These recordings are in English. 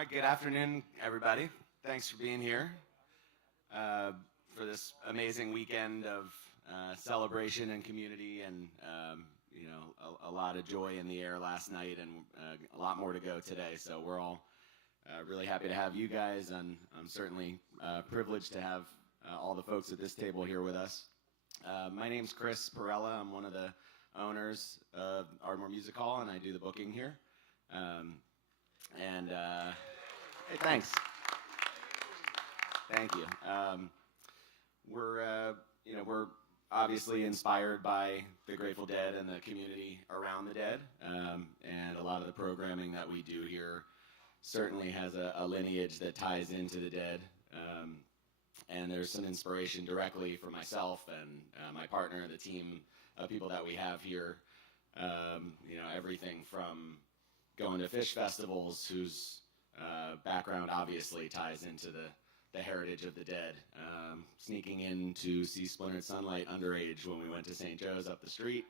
right, good afternoon, everybody. Thanks for being here for this amazing weekend of celebration and community, and a lot of joy in the air last night, and a lot more to go today. So we're all really happy to have you guys, and I'm certainly privileged to have all the folks at this table here with us. My name's Chris Perella. I'm one of the owners of Ardmore Music Hall, and I do the booking here. Hey, thanks. Thank you. We're obviously inspired by the Grateful Dead and the community around the Dead, and a lot of the programming that we do here certainly has a lineage that ties into the Dead. And there's some inspiration directly for myself and my partner, the team of people that we have here. Everything from going to fish festivals, whose background obviously ties into the heritage of the Dead. Sneaking in to see Splintered Sunlight underage when we went to St. Joe's up the street.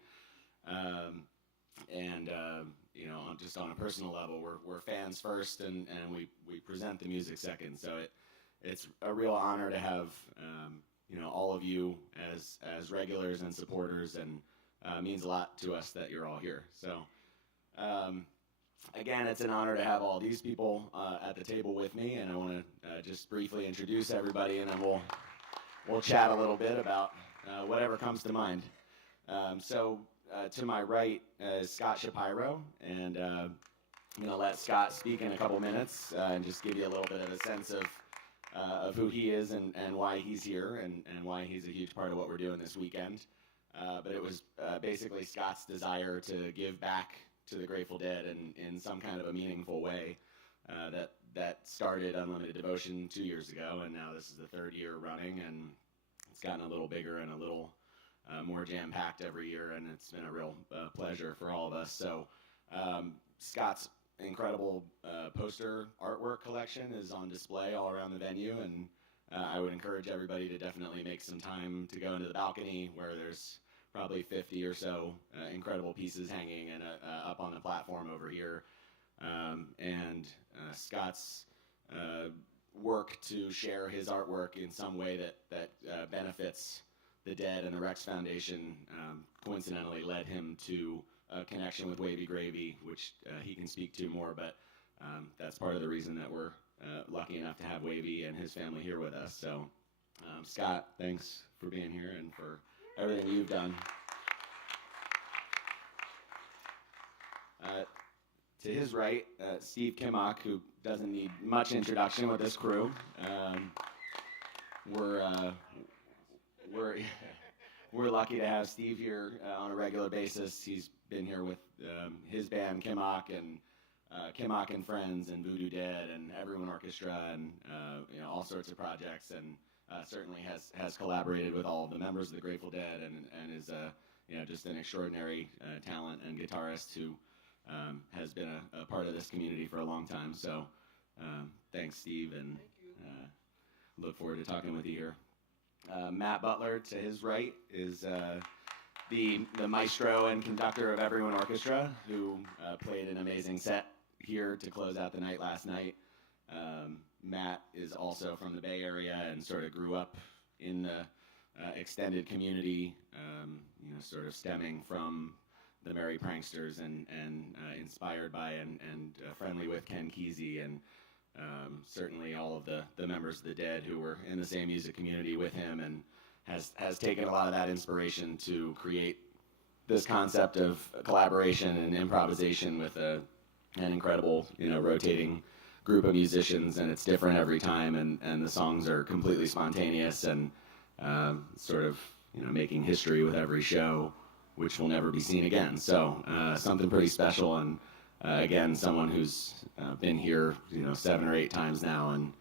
Just on a personal level, we're fans first, and we present the music second. So it's a real honor to have all of you as regulars and supporters, and means a lot to us that you're all here. So again, it's an honor to have all these people at the table with me, and I want to just briefly introduce everybody, and then we'll chat a little bit about whatever comes to mind. To my right is Scott Shapiro, and I'm going to let Scott speak in a couple minutes and just give you a little bit of a sense of who he is and why he's here, and why he's a huge part of what we're doing this weekend. But it was basically Scott's desire to give back to the Grateful Dead in some kind of a meaningful way that started Unlimited Devotion 2 years ago, and now this is the third year running, and it's gotten a little bigger and a little more jam-packed every year, and it's been a real pleasure for all of us. So Scott's incredible poster artwork collection is on display all around the venue, and I would encourage everybody to definitely make some time to go into the balcony, where there's probably 50 or so incredible pieces hanging and up on the platform over here. Scott's work to share his artwork in some way that benefits the Dead and the Rex Foundation coincidentally led him to a connection with Wavy Gravy, which he can speak to more, but that's part of the reason that we're lucky enough to have Wavy and his family here with us. So Scott, thanks for being here and for everything you've done. To his right, Steve Kimock, who doesn't need much introduction with this crew. We're lucky to have Steve here on a regular basis. He's been here with his band Kimock and Friends and Voodoo Dead and Everyone Orchestra and all sorts of projects, and certainly has collaborated with all of the members of the Grateful Dead, and is just an extraordinary talent and guitarist who has been a part of this community for a long time. So thanks, Steve, and look forward to talking with you here. Matt Butler, to his right, is the maestro and conductor of Everyone Orchestra, who played an amazing set here to close out the night last night. Matt is also from the Bay Area and sort of grew up in the extended community, sort of stemming from the Merry Pranksters and inspired by and friendly with Ken Kesey, and certainly all of the members of the Dead who were in the same music community with him, and has taken a lot of that inspiration to create this concept of collaboration and improvisation with an incredible rotating group of musicians, and it's different every time, and the songs are completely spontaneous, and sort of making history with every show, which will never be seen again. So something pretty special, and again, someone who's been here 7 or 8 times now, and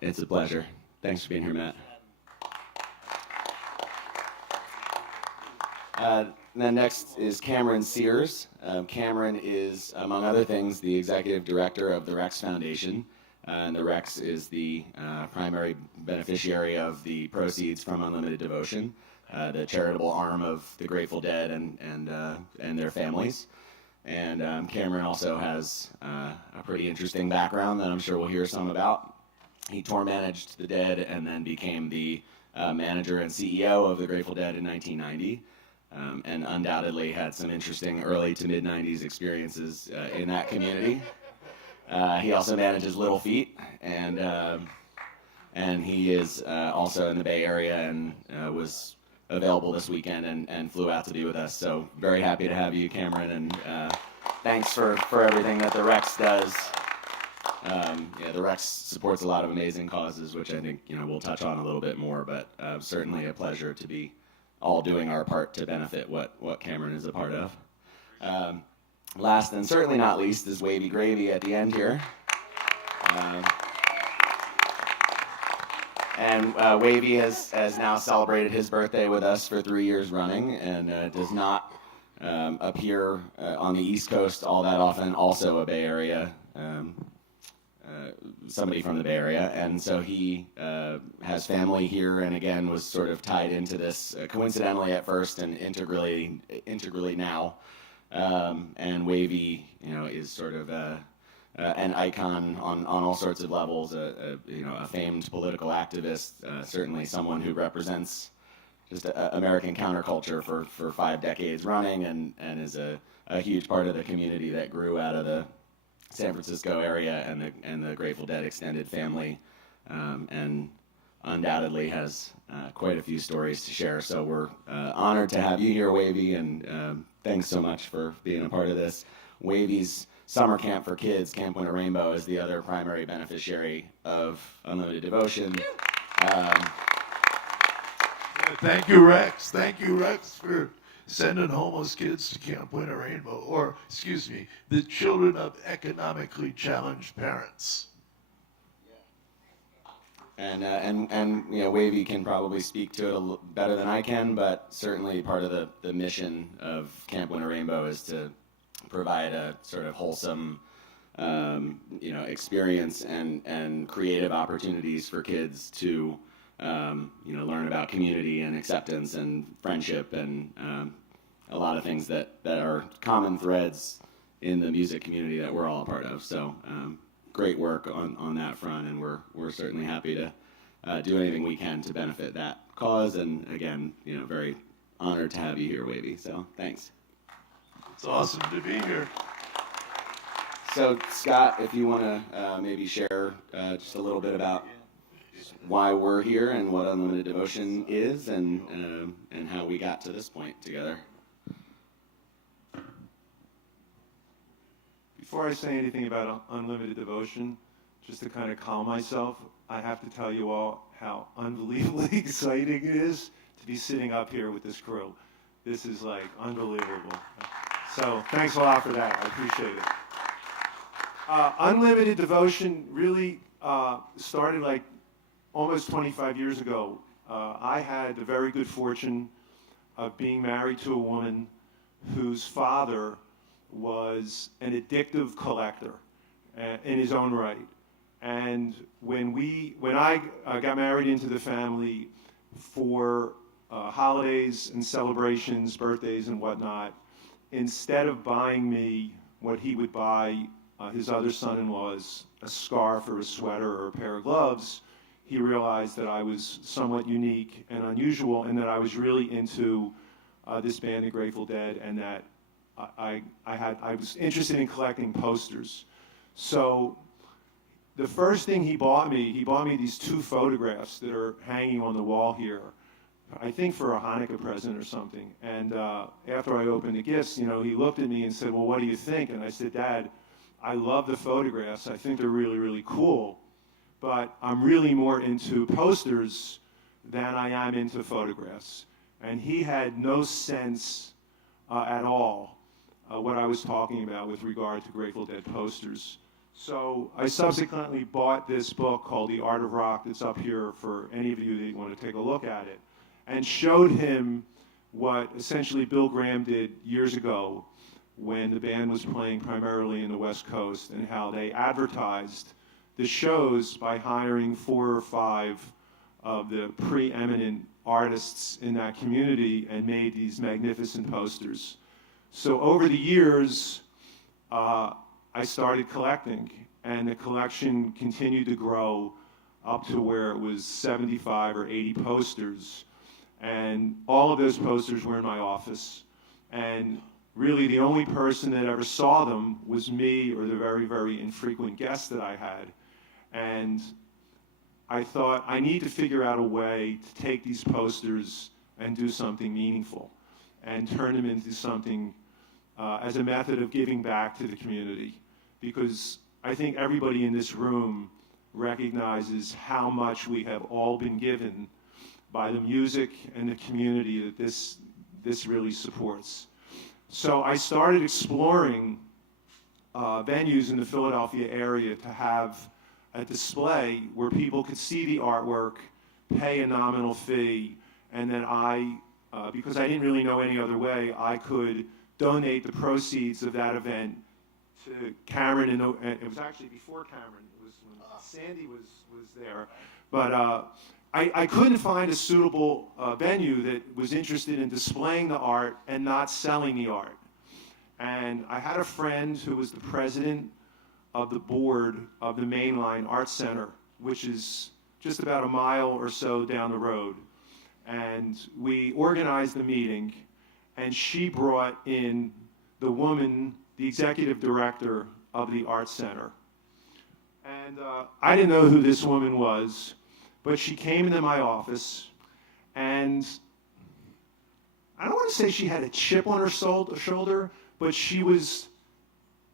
it's a pleasure. Thanks for being here, Matt. Then next is Cameron Sears. Cameron is, among other things, the executive director of the Rex Foundation. And the Rex is the primary beneficiary of the proceeds from Unlimited Devotion, the charitable arm of the Grateful Dead and their families. And Cameron also has a pretty interesting background that I'm sure we'll hear some about. He tour managed the Dead and then became the manager and CEO of the Grateful Dead in 1990, and undoubtedly had some interesting early to mid 90s experiences in that community. He also manages Little Feat, and he is also in the Bay Area and was available this weekend and flew out to be with us. So very happy to have you, Cameron, and thanks for everything that the Rex does. The Rex supports a lot of amazing causes, which I think we'll touch on a little bit more, but certainly a pleasure to be all doing our part to benefit what Cameron is a part of. Last and certainly not least is Wavy Gravy at the end here. And Wavy has now celebrated his birthday with us for 3 years running, and does not appear on the East Coast all that often, also a Bay Area, somebody from the Bay Area. And so he has family here, and again was sort of tied into this coincidentally at first and integrally now. And Wavy, is sort of an icon on all sorts of levels, a famed political activist, certainly someone who represents just American counterculture for 5 decades running, and is a huge part of the community that grew out of the San Francisco area and the Grateful Dead extended family, and undoubtedly has quite a few stories to share. So we're honored to have you here, Wavy, and thanks so much for being a part of this. Wavy's summer camp for kids, Camp Winter Rainbow, is the other primary beneficiary of Unlimited Devotion. Thank you, Rex. Thank you, Rex, for sending homeless kids to Camp Winter Rainbow, or, excuse me, the children of economically challenged parents. And Wavy can probably speak to it a little better than I can, but certainly part of the mission of Camp Winter Rainbow is to provide a sort of wholesome, experience and creative opportunities for kids to, learn about community and acceptance and friendship and a lot of things that are common threads in the music community that we're all a part of. So great work on that front, and we're certainly happy to do anything we can to benefit that cause. And again, very honored to have you here, Wavy. So thanks. It's awesome to be here. So Scott, if you want to maybe share just a little bit about why we're here and what Unlimited Devotion is, and how we got to this point together. Before I say anything about Unlimited Devotion, just to kind of calm myself, I have to tell you all how unbelievably exciting it is to be sitting up here with this crew. This is like unbelievable. So thanks a lot for that. I appreciate it. Unlimited Devotion really started like almost 25 years ago. I had the very good fortune of being married to a woman whose father was an addictive collector in his own right. And when I got married into the family for holidays and celebrations, birthdays and whatnot, instead of buying me what he would buy his other son-in-laws, a scarf or a sweater or a pair of gloves, he realized that I was somewhat unique and unusual, and that I was really into this band, the Grateful Dead, and that I was interested in collecting posters. So the first thing he bought me these 2 photographs that are hanging on the wall here, I think for a Hanukkah present or something. And after I opened the gifts, he looked at me and said, "Well, what do you think?" And I said, "Dad, I love the photographs. I think they're really, really cool. But I'm really more into posters than I am into photographs." And he had no sense at all what I was talking about with regard to Grateful Dead posters. So I subsequently bought this book called The Art of Rock that's up here for any of you that want to take a look at it, and showed him what essentially Bill Graham did years ago when the band was playing primarily in the West Coast, and how they advertised the shows by hiring 4 or 5 of the preeminent artists in that community and made these magnificent posters. So over the years, I started collecting, and the collection continued to grow up to where it was 75 or 80 posters. And all of those posters were in my office. And really the only person that ever saw them was me or the very, very infrequent guests that I had. And I thought, I need to figure out a way to take these posters and do something meaningful and turn them into something as a method of giving back to the community. Because I think everybody in this room recognizes how much we have all been given by the music and the community that this really supports. So I started exploring venues in the Philadelphia area to have a display where people could see the artwork, pay a nominal fee, and then because I didn't really know any other way, I could donate the proceeds of that event to Cameron, and it was actually before Cameron. It was when Sandy was there. But I couldn't find a suitable venue that was interested in displaying the art and not selling the art. And I had a friend who was the president of the board of the Mainline Arts Center, which is just about a mile or so down the road. And we organized the meeting, and she brought in the woman, the executive director of the Arts Center. And I didn't know who this woman was, but she came into my office, and I don't want to say she had a chip on her shoulder, but she was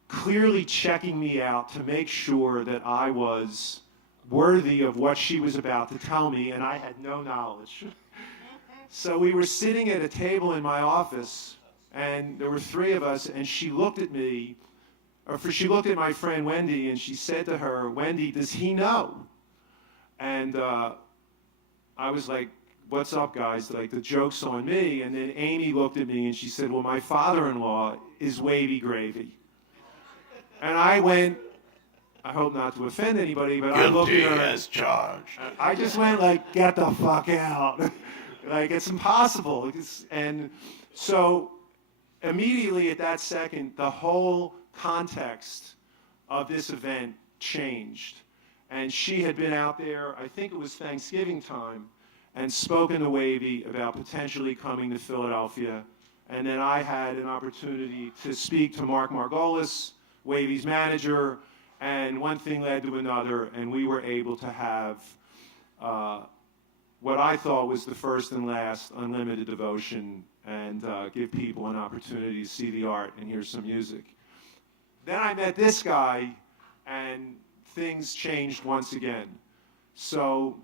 clearly checking me out to make sure that I was worthy of what she was about to tell me, and I had no knowledge. So we were sitting at a table in my office, and there were three of us, and she looked at me, she looked at my friend Wendy, and she said to her, "Wendy, does he know?" And I was like, "What's up, guys? Like, the joke's on me." And then Amy looked at me and she said, "Well, my father-in-law is Wavy Gravy." And I went, I hope not to offend anybody, but I looked at her. Guilty as charged. I just went like, "Get the fuck out." Like, it's impossible. And so immediately at that second, the whole context of this event changed. And she had been out there, I think it was Thanksgiving time, and spoken to Wavy about potentially coming to Philadelphia. And then I had an opportunity to speak to Mark Margolis, Wavy's manager, and one thing led to another, and we were able to have what I thought was the first and last unlimited devotion, and give people an opportunity to see the art and hear some music. Then I met this guy, and things changed once again. So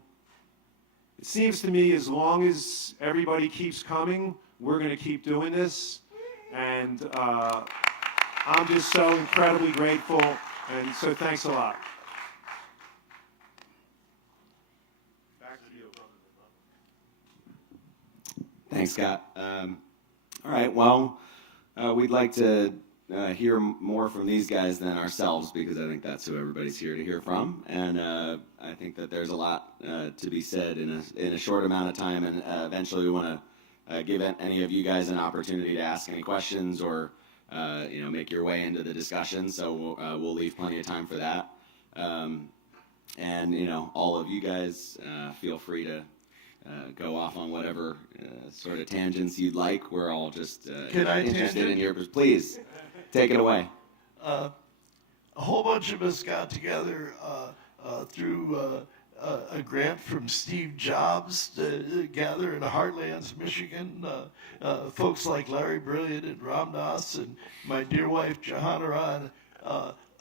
it seems to me as long as everybody keeps coming, we're going to keep doing this. And I'm just so incredibly grateful. And so thanks a lot. Back to you. Thanks, Scott. All right, well, we'd like to hear more from these guys than ourselves, because I think that's who everybody's here to hear from. And I think that there's a lot to be said in a short amount of time, and eventually we want to give any of you guys an opportunity to ask any questions or make your way into the discussion. So we'll leave plenty of time for that. And all of you guys feel free to go off on whatever sort of tangents you'd like. We're all just interested in your, please. Take it away. A whole bunch of us got together through a grant from Steve Jobs to gather in Heartlands, Michigan. Folks like Larry Brilliant and Ram Dass and my dear wife Jahanara, and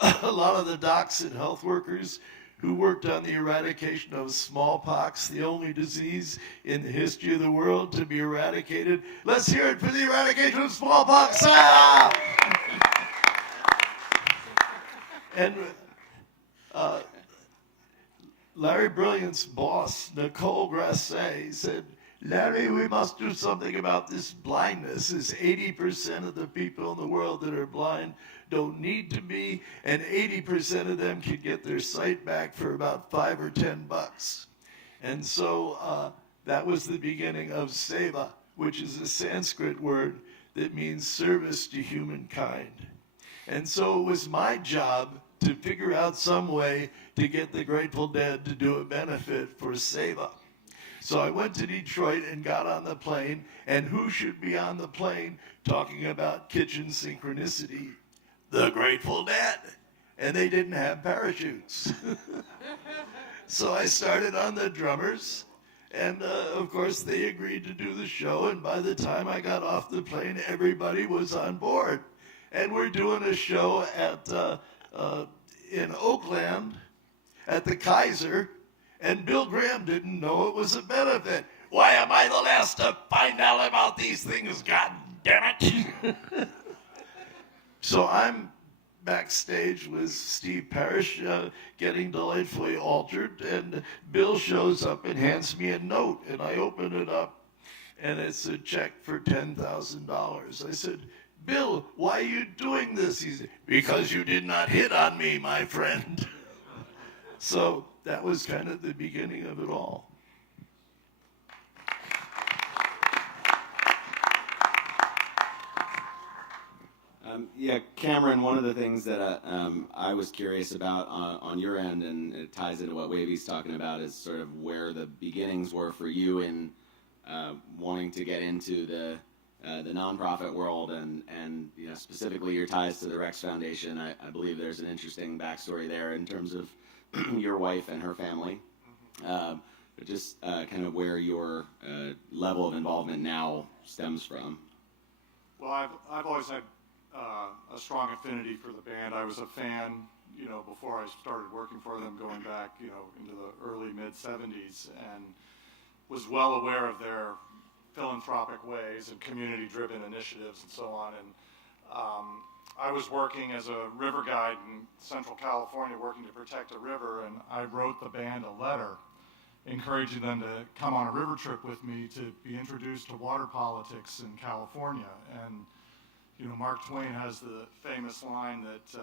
a lot of the docs and health workers who worked on the eradication of smallpox, the only disease in the history of the world to be eradicated. Let's hear it for the eradication of smallpox. Ah! And Larry Brilliant's boss, Nicole Grasset, said, "Larry, we must do something about this blindness. This 80% of the people in the world that are blind don't need to be, and 80% of them can get their sight back for about $5 or $10. And so that was the beginning of Seva, which is a Sanskrit word that means service to humankind. And so it was my job to figure out some way to get the Grateful Dead to do a benefit for Seva. So I went to Detroit and got on the plane, and who should be on the plane talking about kitchen synchronicity? The Grateful Dead. And they didn't have parachutes. So I started on the drummers, and of course they agreed to do the show, and by the time I got off the plane, everybody was on board. And we're doing a show in Oakland at the Kaiser, and Bill Graham didn't know it was a benefit. Why am I the last to find out about these things, God damn it? So I'm backstage with Steve Parrish getting delightfully altered, and Bill shows up and hands me a note, and I open it up, and it's a check for $10,000. I said, Bill, why are you doing this? He said, because you did not hit on me, my friend. So that was kind of the beginning of it all. Yeah, Cameron, one of the things that I was curious about on your end, and it ties into what Wavy's talking about, is sort of where the beginnings were for you in wanting to get into the nonprofit world, and you know, specifically your ties to the Rex Foundation. I believe there's an interesting backstory there in terms of your wife and her family, but just kind of where your level of involvement now stems from. Well, I've always had a strong affinity for the band. I was a fan, you know, before I started working for them, going back, you know, into the early mid-'70s, and was well aware of their philanthropic ways and community-driven initiatives and so on. And I was working as a river guide in Central California, working to protect a river, and I wrote the band a letter encouraging them to come on a river trip with me to be introduced to water politics in California. And you know, Mark Twain has the famous line that,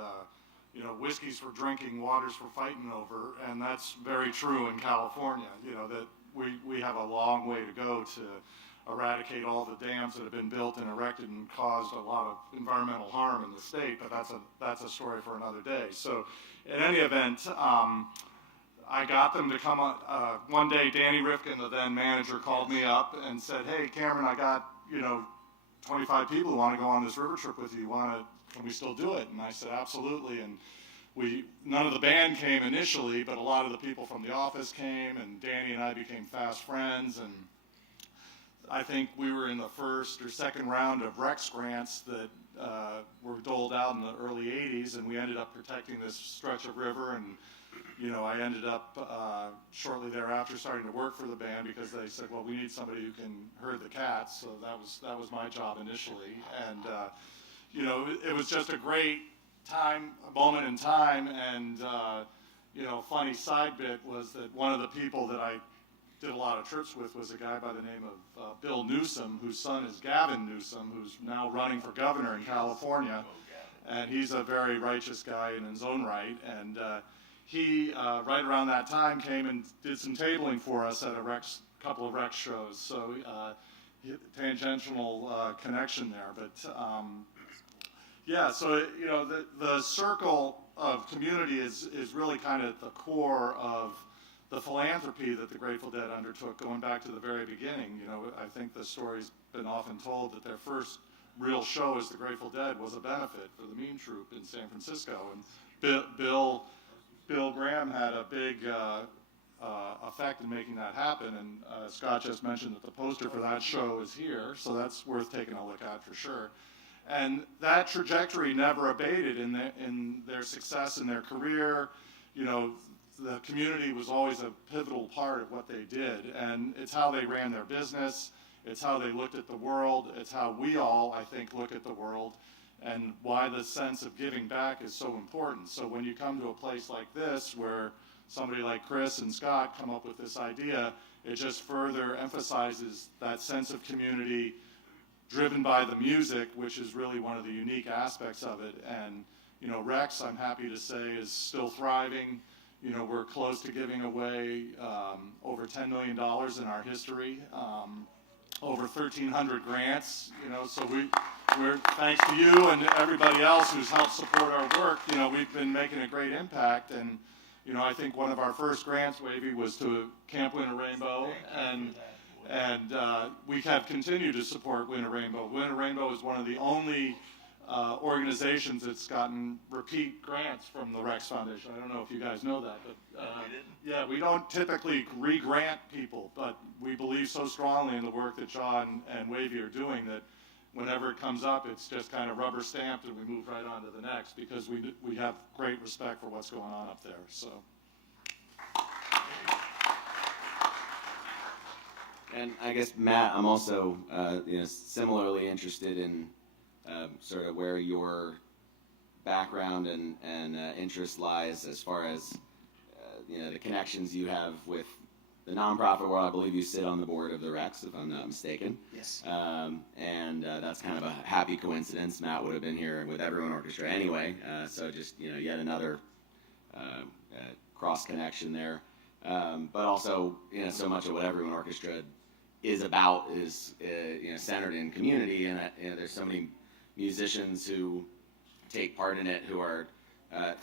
you know, whiskey's for drinking, water's for fighting over, and that's very true in California. You know, that we have a long way to go to eradicate all the dams that have been built and erected and caused a lot of environmental harm in the state, but that's a story for another day. So, in any event, I got them to come on. One day, Danny Rifkin, the then manager, called me up and said, "Hey, Cameron, I got, you know, 25 people who want to go on this river trip with you. Can we still do it?" And I said, absolutely. And none of the band came initially, but a lot of the people from the office came, and Danny and I became fast friends. And I think we were in the first or second round of Rex grants that were doled out in the early 80s, and we ended up protecting this stretch of river. And you know, I ended up shortly thereafter starting to work for the band because they said, well, we need somebody who can herd the cats. So that was my job initially. And, you know, it was just a great moment in time. And, you know, funny side bit was that one of the people that I did a lot of trips with was a guy by the name of Bill Newsom, whose son is Gavin Newsom, who's now running for governor in California. And he's a very righteous guy in his own right. And he, right around that time, came and did some tabling for us at a couple of Rex shows. So tangential connection there. But yeah, so you know, the circle of community is really kind of at the core of the philanthropy that the Grateful Dead undertook, going back to the very beginning. You know, I think the story's been often told that their first real show as the Grateful Dead was a benefit for the Mean Troupe in San Francisco, and Bill Graham had a big effect in making that happen, and Scott just mentioned that the poster for that show is here, so that's worth taking a look at for sure. And that trajectory never abated in their success in their career. You know, the community was always a pivotal part of what they did, and it's how they ran their business, it's how they looked at the world, it's how we all, I think, look at the world, and why the sense of giving back is so important. So when you come to a place like this, where somebody like Chris and Scott come up with this idea, it just further emphasizes that sense of community driven by the music, which is really one of the unique aspects of it. And, you know, Rex, I'm happy to say, is still thriving. You know, we're close to giving away over $10 million in our history. over 1,300 grants, so we're thanks to you and everybody else who's helped support our work, we've been making a great impact. And, I think one of our first grants, Wavy, was to Camp Win a Rainbow, and we have continued to support Win a Rainbow. Win a Rainbow is one of the only organizations that's gotten repeat grants from the Rex Foundation. I don't know if you guys know that, but yeah, we don't typically re-grant people, but we believe so strongly in the work that John and Wavy are doing that whenever it comes up, it's just kind of rubber stamped and we move right on to the next, because we have great respect for what's going on up there. So. And I guess, Matt, I'm also similarly interested in sort of where your background and interest lies as far as the connections you have with the nonprofit world. I believe you sit on the board of the Rex, if I'm not mistaken. Yes. And that's kind of a happy coincidence. Matt would have been here with Everyone Orchestra anyway, so just yet another cross connection there. But also, so much of what Everyone Orchestra is about is centered in community, and there's so many musicians who take part in it who are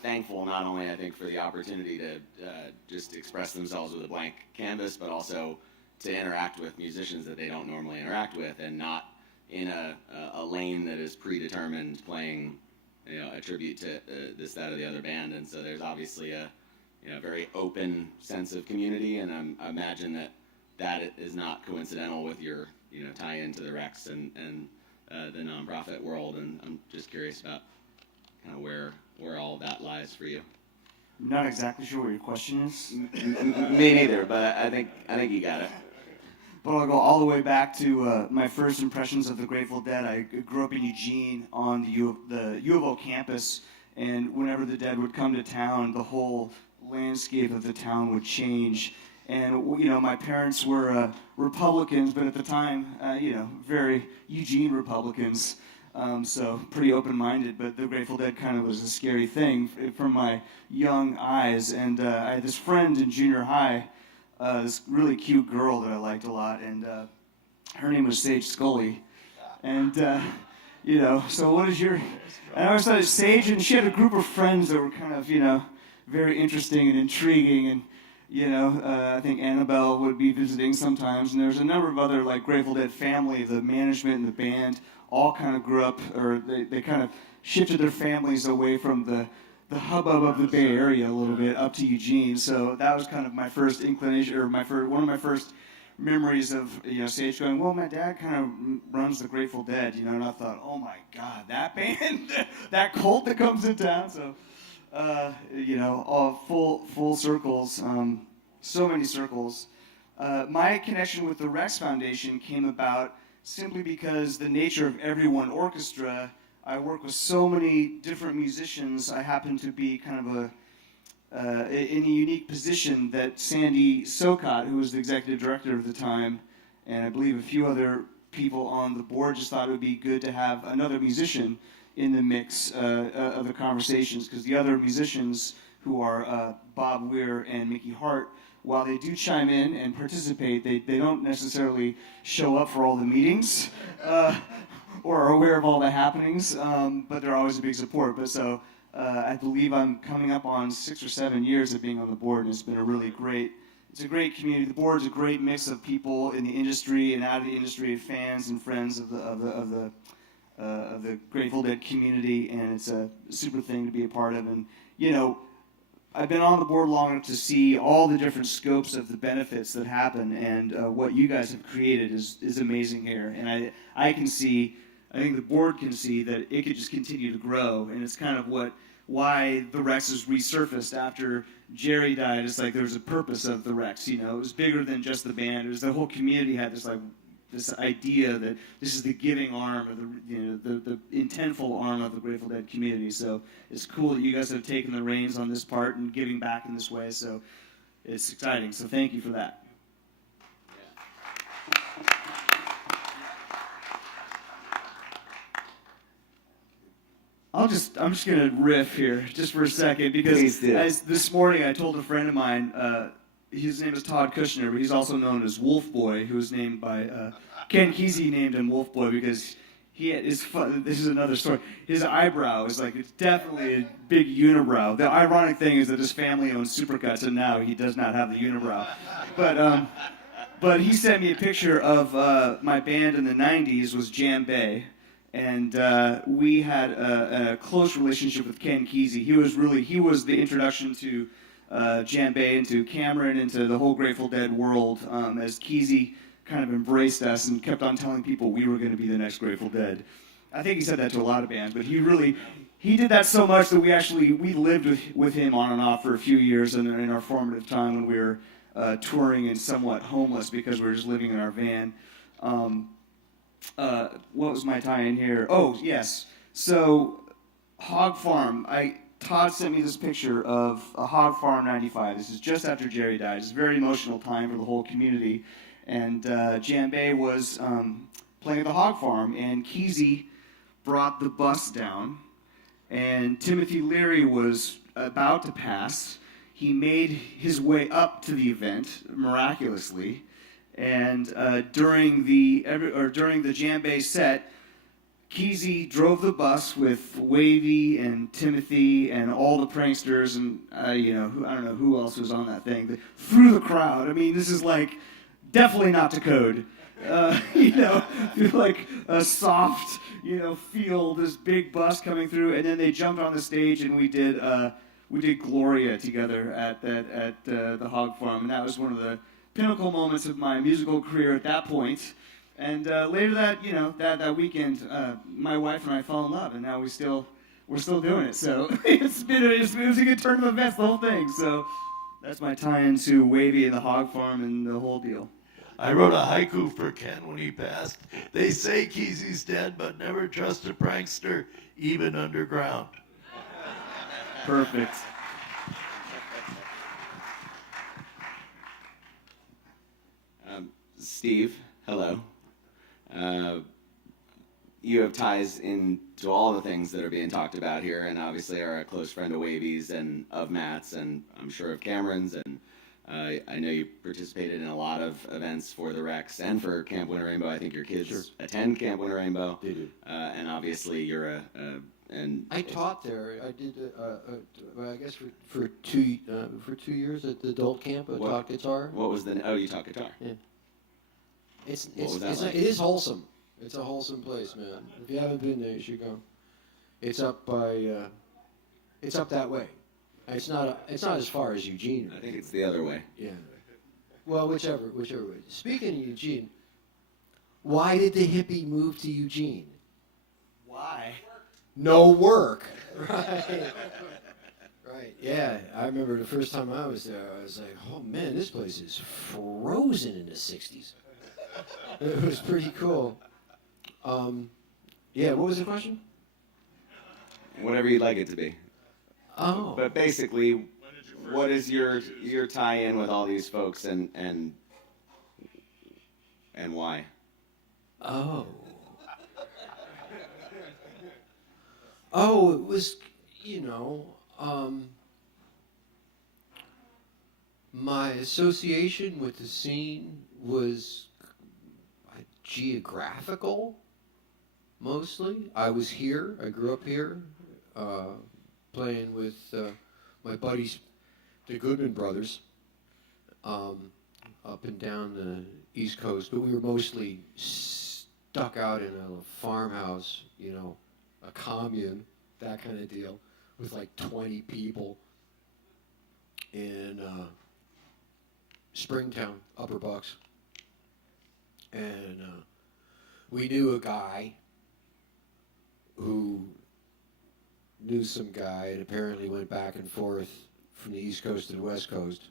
thankful not only, I think, for the opportunity to just express themselves with a blank canvas, but also to interact with musicians that they don't normally interact with, and not in a lane that is predetermined, playing a tribute to this, that, or the other band. And so there's obviously a very open sense of community, and I imagine that is not coincidental with your tie into the Rex and the nonprofit world. And I'm just curious about kind of where all that lies for you. I'm not exactly sure what your question is. Me neither, but I think you got it. But I'll go all the way back to my first impressions of the Grateful Dead. I grew up in Eugene on the U of O campus, and whenever the Dead would come to town, the whole landscape of the town would change. And my parents were Republicans, but at the time, very Eugene Republicans. So pretty open-minded, but the Grateful Dead kind of was a scary thing from my young eyes. And I had this friend in junior high, this really cute girl that I liked a lot, and her name was Sage Scully. And, so what is your... And I always thought it was Sage, and she had a group of friends that were kind of, very interesting and intriguing, and I think Annabelle would be visiting sometimes, and there's a number of other Grateful Dead family, the management and the band, all kind of grew up, or they kind of shifted their families away from the hubbub of the Bay Area a little bit up to Eugene. So that was kind of my first inclination, or one of my first memories of Sage going, well, my dad kind of runs the Grateful Dead, and I thought, oh my God, that band, that cult that comes in town. So. All full circles, so many circles. My connection with the Rex Foundation came about simply because the nature of Everyone Orchestra, I work with so many different musicians. I happen to be kind of in a unique position that Sandy Sokot, who was the executive director at the time, and I believe a few other people on the board just thought it would be good to have another musician in the mix of the conversations, because the other musicians, who are Bob Weir and Mickey Hart, while they do chime in and participate, they don't necessarily show up for all the meetings or are aware of all the happenings, but they're always a big support. But so I believe I'm coming up on 6 or 7 years of being on the board, and it's been it's a great community. The board's a great mix of people in the industry and out of the industry, fans and friends of the Grateful Dead community, and it's a super thing to be a part of. And I've been on the board long enough to see all the different scopes of the benefits that happen, and what you guys have created is amazing here. And I think the board can see that it could just continue to grow, and it's kind of why the Rex has resurfaced after Jerry died. It's like there's a purpose of the Rex. It was bigger than just the band. It was the whole community had this idea that this is the giving arm, or the intentful arm of the Grateful Dead community. So it's cool that you guys have taken the reins on this part and giving back in this way. So it's exciting. So thank you for that. I'm just gonna riff here just for a second, because this morning I told a friend of mine, his name is Todd Kushner, but he's also known as Wolf Boy, who was named by Ken Kesey named him Wolf Boy because he had his this is another story. His eyebrow is like, it's definitely a big unibrow. The ironic thing is that his family owns Supercuts, and now he does not have the unibrow. But he sent me a picture of my band in the '90s was Djembe, and we had a close relationship with Ken Kesey. He was the introduction to Djembe, into Cameron, into the whole Grateful Dead world, as Kesey kind of embraced us and kept on telling people we were going to be the next Grateful Dead. I think he said that to a lot of bands, but he did that so much that we lived with him on and off for a few years in our formative time when we were touring and somewhat homeless because we were just living in our van. What was my tie-in here? Oh, yes. So, Hog Farm. Todd sent me this picture of a Hog Farm '95. This is just after Jerry died. It's a very emotional time for the whole community. And Djembe was playing at the Hog Farm, and Kesey brought the bus down, and Timothy Leary was about to pass. He made his way up to the event miraculously, and during the Djembe set, Kesey drove the bus with Wavy and Timothy and all the pranksters and I don't know who else was on that thing through the crowd. I mean, this is like definitely not to code. Like a soft, feel this big bus coming through, and then they jumped on the stage and we did Gloria together at the Hog Farm, and that was one of the pinnacle moments of my musical career at that point. And later that weekend, my wife and I fell in love, and now we're still doing it. So it was a good turn of events, the whole thing. So that's my tie-in to Wavy and the Hog Farm and the whole deal. I wrote a haiku for Ken when he passed. They say Kesey's dead, but never trust a prankster, even underground. Perfect. Steve, hello. You have ties into all the things that are being talked about here, and obviously are a close friend of Wavy's and of Matt's, and I'm sure of Cameron's, and I know you participated in a lot of events for the Rex and for Camp Winter Rainbow. I think your kids attend Camp Winter Rainbow. They do. And obviously you're I taught there. I did. I guess for 2 years at the adult camp. I taught guitar. What was you taught guitar? Yeah. It Like? is wholesome. It's a wholesome place, man. If you haven't been there, you should go. It's up by. It's up that way. It's not as far as Eugene. I think it's the other way. Yeah. Well, whichever way. Speaking of Eugene, why did the hippie move to Eugene? Why? No work. Right. Right. Yeah. I remember the first time I was there, I was like, oh man, this place is frozen in the 60s. It was pretty cool. Yeah, what was the question? Whatever you'd like it to be. Oh. But basically, what is your tie-in with all these folks and why? Oh. Oh, it was, my association with the scene was geographical, mostly. I was here. I grew up here, playing with my buddies, the Goodman brothers, up and down the East Coast. But we were mostly stuck out in a farmhouse, a commune, that kind of deal, with like 20 people in Springtown, Upper Bucks. And we knew a guy who knew some guy and apparently went back and forth from the East Coast to the West Coast.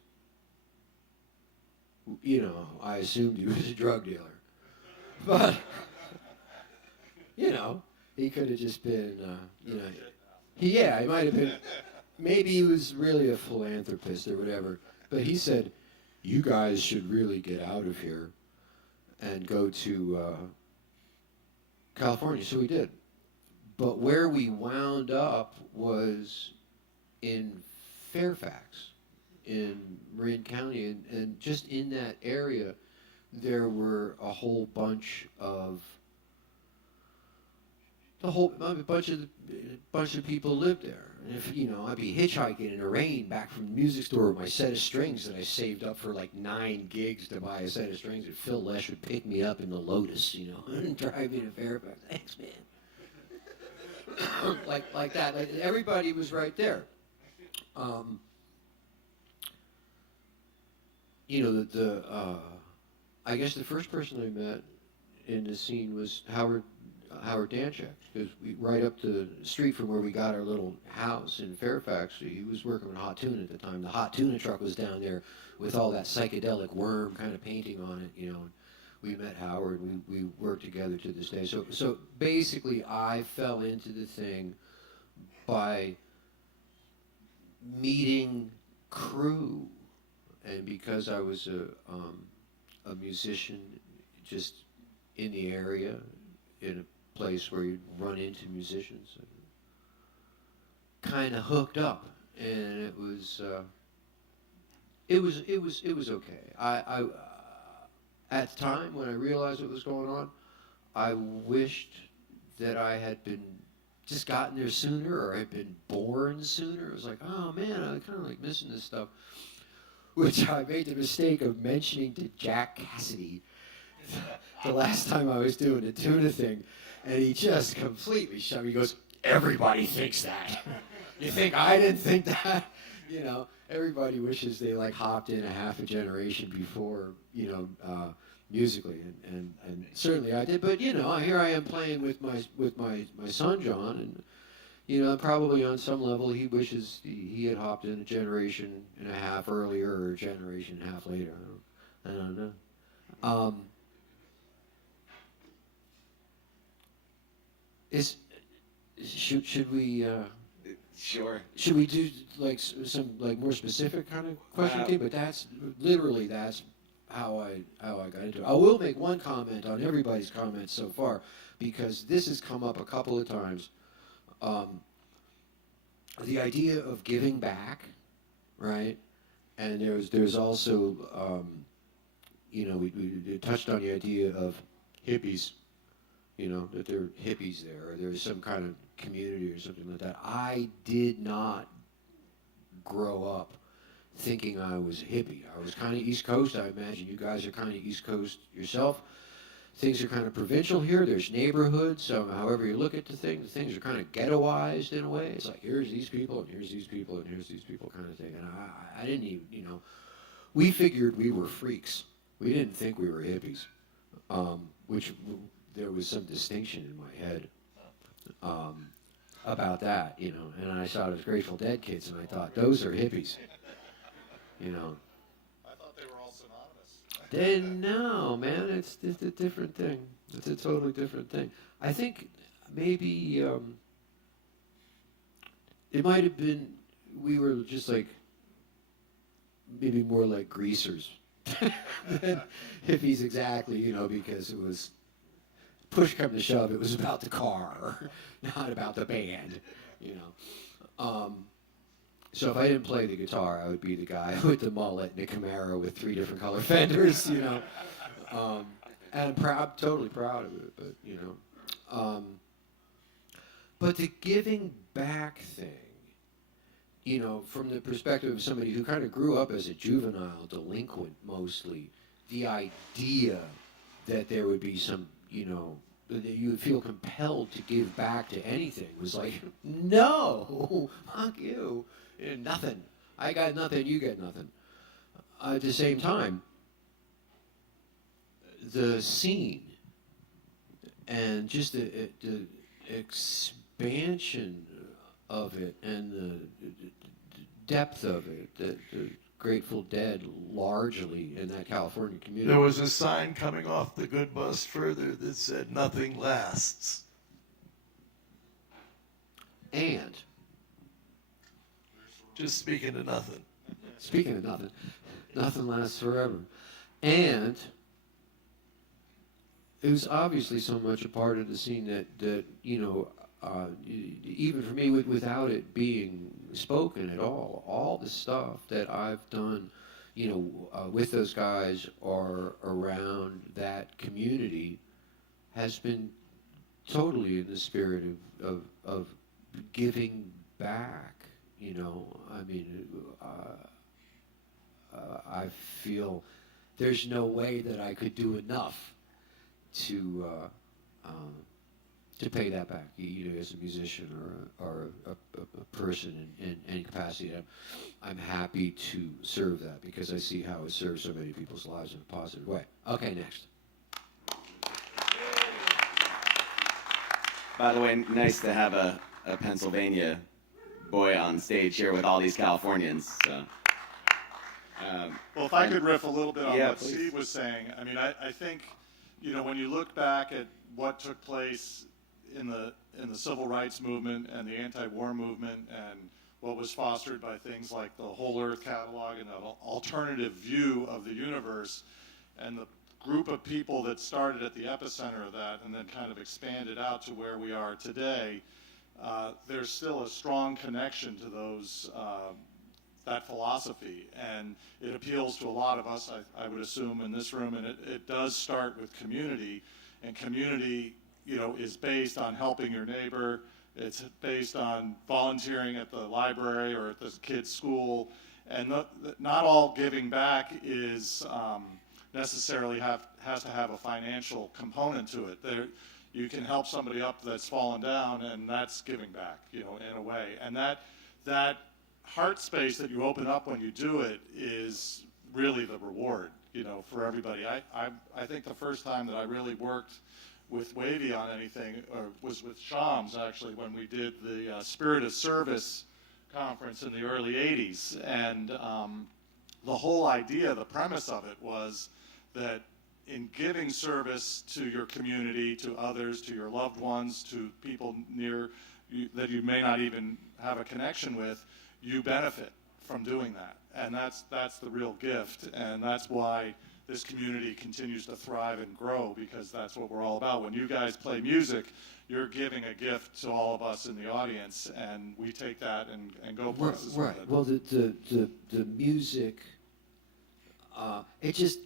I assumed he was a drug dealer. But, he could have just been, he might have been, maybe he was really a philanthropist or whatever. But he said, you guys should really get out of here and go to California. So we did. But where we wound up was in Fairfax, in Marin County, and just in that area, there were a whole bunch of a bunch of people lived there. And if I'd be hitchhiking in the rain back from the music store with my set of strings that I saved up for like 9 gigs to buy a set of strings, and Phil Lesh would pick me up in the Lotus, and drive me to Fairfax. Thanks, man. like that. Like everybody was right there. I guess the first person I met in the scene was Howard Danchek, because right up the street from where we got our little house in Fairfax, he was working with Hot Tuna at the time. The Hot Tuna truck was down there with all that psychedelic worm kind of painting on it, And we met Howard. We worked together to this day. So basically, I fell into the thing by meeting crew, and because I was a musician just in the area, in a place where you'd run into musicians, kind of hooked up, and it was okay. I at the time when I realized what was going on, I wished that I had just gotten there sooner, or I'd been born sooner. It was like, oh man, I kind of like missing this stuff, which I made the mistake of mentioning to Jack Cassidy the last time I was doing the tuna thing, and he just completely shut me. He goes, everybody thinks that. You think I didn't think that? Everybody wishes they like hopped in a half a generation before, musically, and certainly I did. But here I am playing with my son John, and probably on some level he wishes he had hopped in a generation and a half earlier, or a generation and a half later. I don't know. Should we? Sure. Should we do like some like more specific kind of question thing? But that's how I got into it. I will make one comment on everybody's comments so far, because this has come up a couple of times. The idea of giving back, right? And there's also we touched on the idea of hippies. That there are hippies there, or there's some kind of community or something like that. I did not grow up thinking I was a hippie. I was kind of East Coast. I imagine you guys are kind of East Coast yourself. Things are kind of provincial here. There's neighborhoods. So however you look at the things are kind of ghettoized in a way. It's like, here's these people, and here's these people, and here's these people kind of thing. And I didn't even, we figured we were freaks. We didn't think we were hippies, which there was some distinction in my head about that, and I saw those Grateful Dead kids, and I thought, those are hippies, I thought they were all synonymous. No, man, it's a different thing. It's a totally different thing. I think maybe it might have been, we were just like, maybe more like greasers than hippies exactly, because it was, push come to shove, it was about the car, not about the band, So if I didn't play the guitar, I would be the guy with the mullet and a Camaro with 3 different color fenders, And I'm totally proud of it, but but the giving back thing, from the perspective of somebody who kind of grew up as a juvenile delinquent mostly, the idea that there would be some, that you would feel compelled to give back to anything was like, no, fuck you, nothing. I got nothing, you get nothing. At the same time, the scene and just the expansion of it and the depth of it, the Grateful Dead largely in that California community. There was a sign coming off the good bus further that said, nothing lasts. And Just speaking of nothing. speaking of nothing, nothing lasts forever. And it was obviously so much a part of the scene that even for me, without it being spoken at all the stuff that I've done, with those guys or around that community has been totally in the spirit of giving back. I feel there's no way that I could do enough to pay that back, either as a musician or a person in any capacity. I'm happy to serve that because I see how it serves so many people's lives in a positive way. Okay, next. By the way, nice to have a Pennsylvania boy on stage here with all these Californians. So, Well, if I could riff a little bit on what please. Steve was saying, I think, when you look back at what took place in the civil rights movement and the anti-war movement and what was fostered by things like the Whole Earth Catalog and an alternative view of the universe, and the group of people that started at the epicenter of that and then kind of expanded out to where we are today, there's still a strong connection to those that philosophy, and it appeals to a lot of us, I would assume, in this room, and it does start with community, and community, is based on helping your neighbor. It's based on volunteering at the library or at the kid's school, and not all giving back is necessarily has to have a financial component to it. You can help somebody up that's fallen down, and that's giving back, in a way, and that heart space that you open up when you do it is really the reward, for everybody. I think the first time that I really worked with Wavy on anything was with Shams, actually, when we did the Spirit of Service conference in the early 80s. And the whole idea, the premise of it was that in giving service to your community, to others, to your loved ones, to people near you that you may not even have a connection with, you benefit from doing that. And that's the real gift, and that's why this community continues to thrive and grow, because that's what we're all about. When you guys play music, you're giving a gift to all of us in the audience, and we take that and go places with it. Well, the music, it just,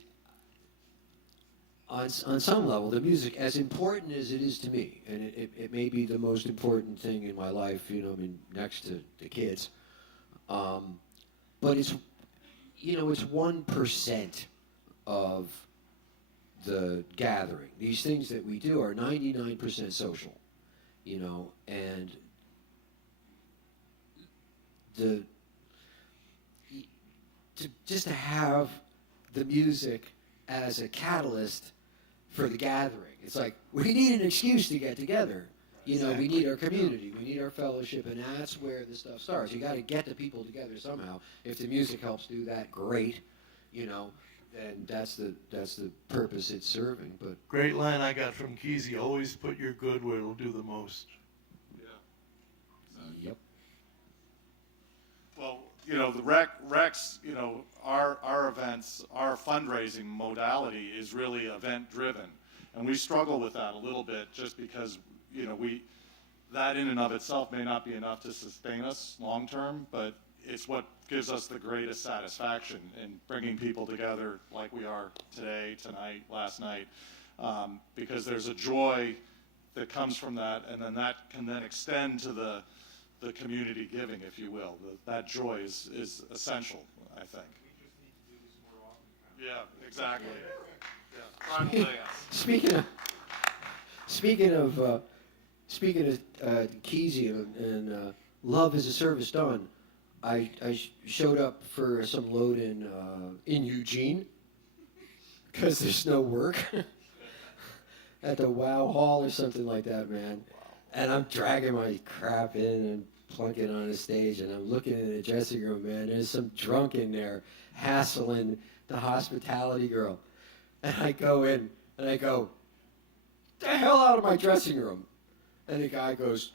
on some level, the music, as important as it is to me, and it may be the most important thing in my life, next to the kids, but it's 1% of the gathering. These things that we do are 99% social, and just to have the music as a catalyst for the gathering. It's like, we need an excuse to get together. We need our community, we need our fellowship, and that's where the stuff starts. You got to get the people together somehow. If the music helps do that, great, and that's the purpose it's serving. But Great line I got from Kesey, always put your good where it'll do the most. yep. Well, the Rex, our events, our fundraising modality is really event driven, and we struggle with that a little bit just because, that in and of itself may not be enough to sustain us long term, but it's what gives us the greatest satisfaction in bringing people together like we are today, tonight, last night, because there's a joy that comes from that, and then that can then extend to the community giving, if you will. That joy is essential, I think. Yeah, exactly. Yeah, tribal dance. Speaking of Kesey and love is a service done, I showed up for some load in Eugene because there's no work at the Wow Hall or something like that, man. And I'm dragging my crap in and plunking it on the stage, and I'm looking in the dressing room, man. There's some drunk in there hassling the hospitality girl. And I go in, and I go, "The hell out of my dressing room." And the guy goes,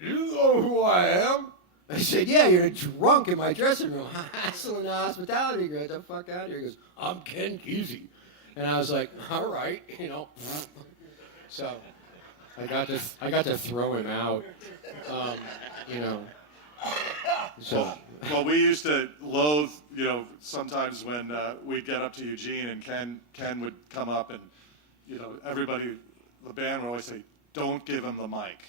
"You know who I am?" I said, "Yeah, you're drunk in my dressing room, hassling the hospitality girl. Get the fuck out of here." He goes, "I'm Ken Kesey." And I was like, "All right, So I got to throw him out. You know. So. Well, we used to loathe, sometimes when we'd get up to Eugene and Ken would come up and, everybody, the band would always say, "Don't give him the mic,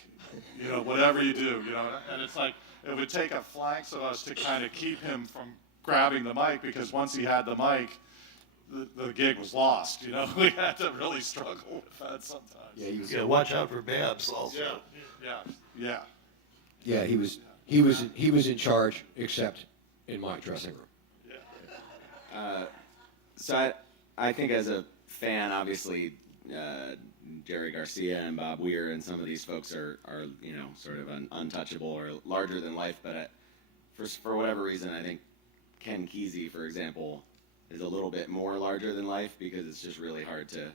whatever you do, and it's like it would take a flanks of us to kind of keep him from grabbing the mic, because once he had the mic, the gig was lost. We had to really struggle with that sometimes. Yeah, you gotta watch out for Babs also. Yeah. Yeah, he was in charge, except in my dressing room. So I think as a fan, obviously, Jerry Garcia and Bob Weir and some of these folks are sort of untouchable or larger than life. But for whatever reason, I think Ken Kesey, for example, is a little bit more larger than life, because it's just really hard to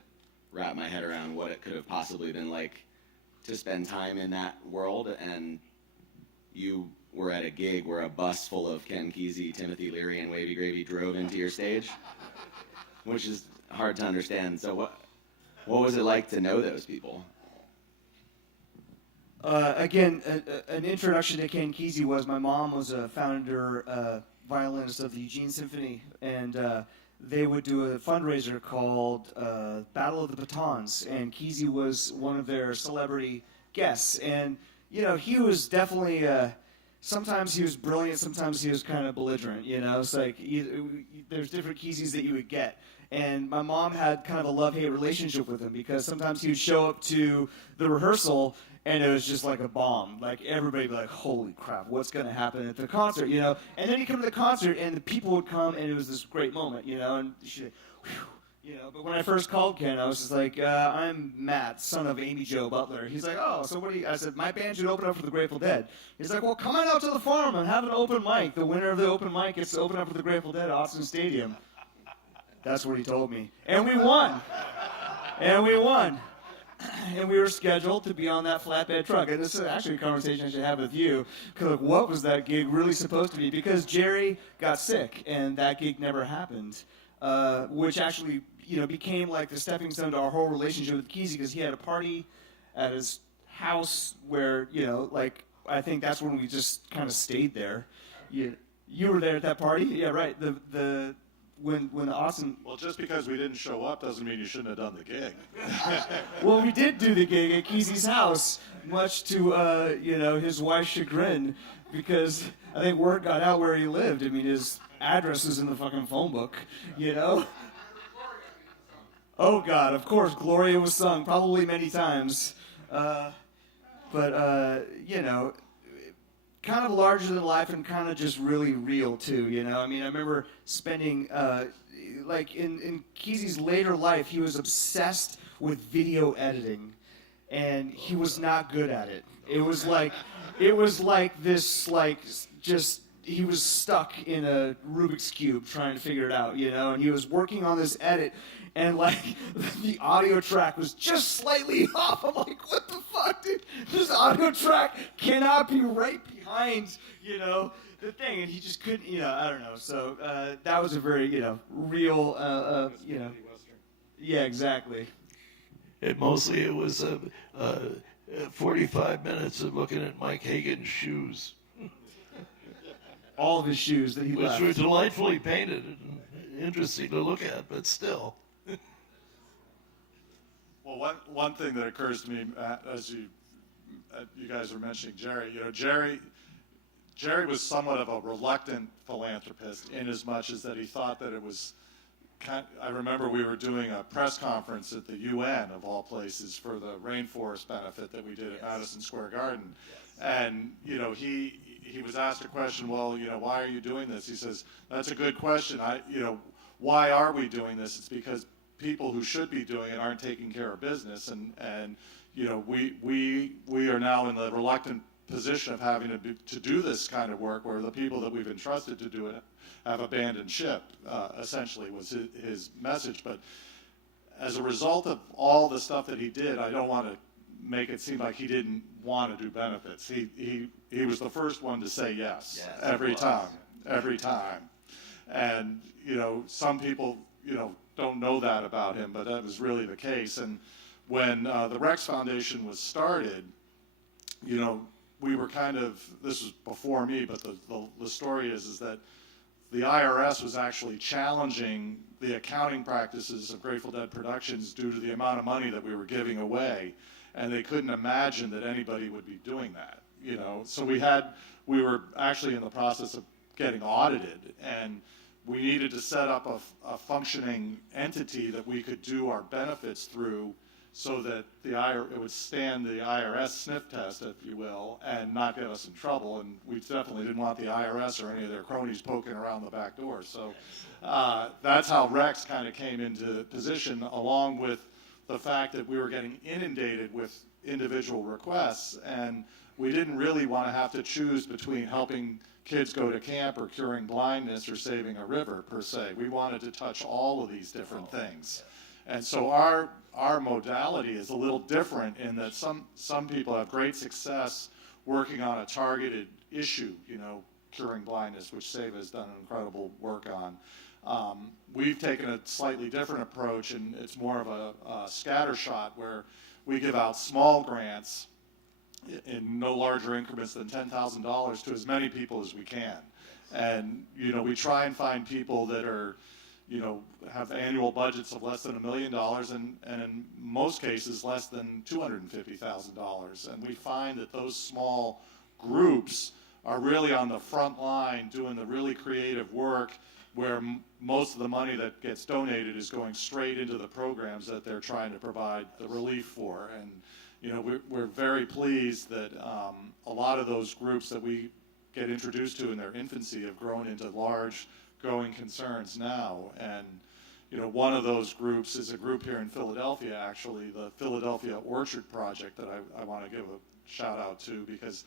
wrap my head around what it could have possibly been like to spend time in that world. And you were at a gig where a bus full of Ken Kesey, Timothy Leary, and Wavy Gravy drove into your stage, which is hard to understand. So what was it like to know those people? Again, an introduction to Ken Kesey was my mom was a founder violinist of the Eugene Symphony, and they would do a fundraiser called Battle of the Batons, and Kesey was one of their celebrity guests. And he was definitely sometimes he was brilliant, sometimes he was kind of belligerent. It's like there's different Keseys that you would get. And my mom had kind of a love-hate relationship with him, because sometimes he would show up to the rehearsal and it was just like a bomb. Like everybody would be like, "Holy crap, what's going to happen at the concert?" And then he'd come to the concert and the people would come and it was this great moment, and she'd, whew, But when I first called Ken, I was just like, "I'm Matt, son of Amy Jo Butler." He's like, "Oh, so what do you?" I said, "My band should open up for the Grateful Dead." He's like, "Well, come on out to the farm and have an open mic. The winner of the open mic gets to open up for the Grateful Dead at Austin Stadium." That's what he told me. And we won. And we were scheduled to be on that flatbed truck. And this is actually a conversation I should have with you. Because what was that gig really supposed to be? Because Jerry got sick, and that gig never happened. Which actually, became like the stepping stone to our whole relationship with Kesey, because he had a party at his house where, I think that's when we just kind of stayed there. You were there at that party? Yeah, right. When the Austin... Well, just because we didn't show up doesn't mean you shouldn't have done the gig. Well, we did do the gig at Kesey's house, much to, his wife's chagrin, because I think word got out where he lived. I mean, his address is in the fucking phone book, Oh, God, of course, Gloria was sung, probably many times. Kind of larger than life and kind of just really real too, I mean, I remember spending, in Kesey's later life, he was obsessed with video editing, and he was not good at it. It was like this, he was stuck in a Rubik's Cube trying to figure it out, and he was working on this edit, and the audio track was just slightly off. I'm like, what the fuck, dude? This audio track cannot be right behind, the thing. And he just couldn't, I don't know. So that was a very, real, Yeah, exactly. And mostly it was 45 minutes of looking at Mike Hagan's shoes. All of his shoes that he left. Which were delightfully painted and interesting to look at, but still. Well, one thing that occurs to me, as you guys were mentioning Jerry, Jerry was somewhat of a reluctant philanthropist, in as much as that he thought that it was I remember we were doing a press conference at the UN, of all places, for the rainforest benefit that we did at Madison Square Garden. And, he was asked a question, well, why are you doing this? He says, that's a good question. Why are we doing this? It's because people who should be doing it aren't taking care of business. And we are now in the reluctant position of having to do this kind of work, where the people that we've entrusted to do it have abandoned ship, essentially was his message. But as a result of all the stuff that he did, I don't want to make it seem like he didn't want to do benefits. He was the first one to say yes, every time. And, some people, don't know that about him, but that was really the case. And when the Rex Foundation was started, you know, we were kind of, this was before me, but the story is that the IRS was actually challenging the accounting practices of Grateful Dead Productions due to the amount of money that we were giving away, and they couldn't imagine that anybody would be doing that, you know. So we were actually in the process of getting audited, and we needed to set up a functioning entity that we could do our benefits through, so that it would stand the IRS sniff test, if you will, and not get us in trouble. And we definitely didn't want the IRS or any of their cronies poking around the back door. So that's how Rex kind of came into position, along with the fact that we were getting inundated with individual requests, and we didn't really want to have to choose between helping kids go to camp or curing blindness or saving a river, per se. We wanted to touch all of these different things. And so our modality is a little different in that some people have great success working on a targeted issue, you know, curing blindness, which Seva has done incredible work on. We've taken a slightly different approach, and it's more of a scattershot where we give out small grants in no larger increments than $10,000 to as many people as we can. And, you know, we try and find people that are, you know, have annual budgets of less than $1 million, and in most cases less than $250,000. And we find that those small groups are really on the front line doing the really creative work, where most of the money that gets donated is going straight into the programs that they're trying to provide the relief for. And, you know, we're very pleased that a lot of those groups that we get introduced to in their infancy have grown into large growing concerns now. And, you know, one of those groups is a group here in Philadelphia, actually, the Philadelphia Orchard Project, that I want to give a shout out to, because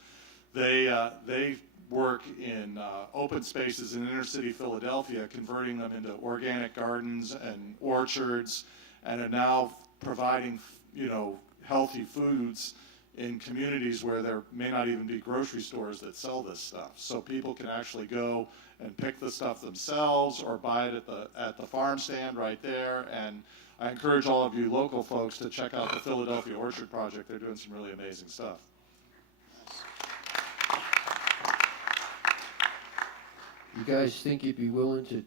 they work in open spaces in inner city Philadelphia, converting them into organic gardens and orchards, and are now providing, you know, healthy foods in communities where there may not even be grocery stores that sell this stuff. So people can actually go and pick the stuff themselves or buy it at the farm stand right there. And I encourage all of you local folks to check out the Philadelphia Orchard Project. They're doing some really amazing stuff. You guys think you'd be willing to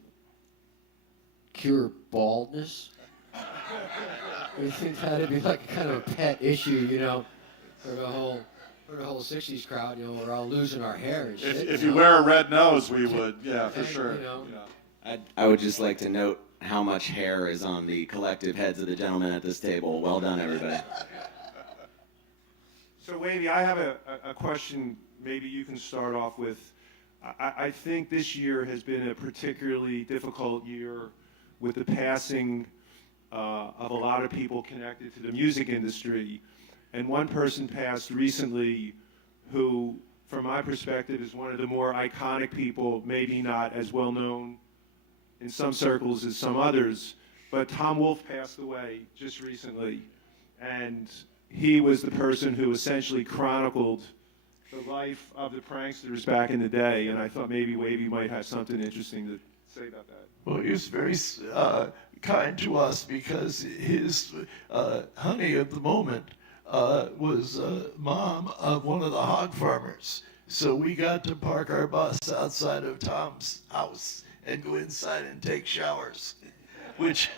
cure baldness? You think that'd be like kind of a pet issue, you know, for the whole 60s crowd, you know, we're all losing our hair and shit. If you wear a red nose, we would, yeah, for sure. You know, I would just like to note how much hair is on the collective heads of the gentlemen at this table. Well done, everybody. So, Wavy, I have a question maybe you can start off with. I think this year has been a particularly difficult year with the passing of a lot of people connected to the music industry. And one person passed recently who, from my perspective, is one of the more iconic people, maybe not as well known in some circles as some others, but Tom Wolfe passed away just recently. And he was the person who essentially chronicled the life of the pranksters back in the day. And I thought maybe Wavy might have something interesting to say about that. Well, he was very kind to us, because his honey of the moment was mom of one of the hog farmers. So we got to park our bus outside of Tom's house and go inside and take showers, which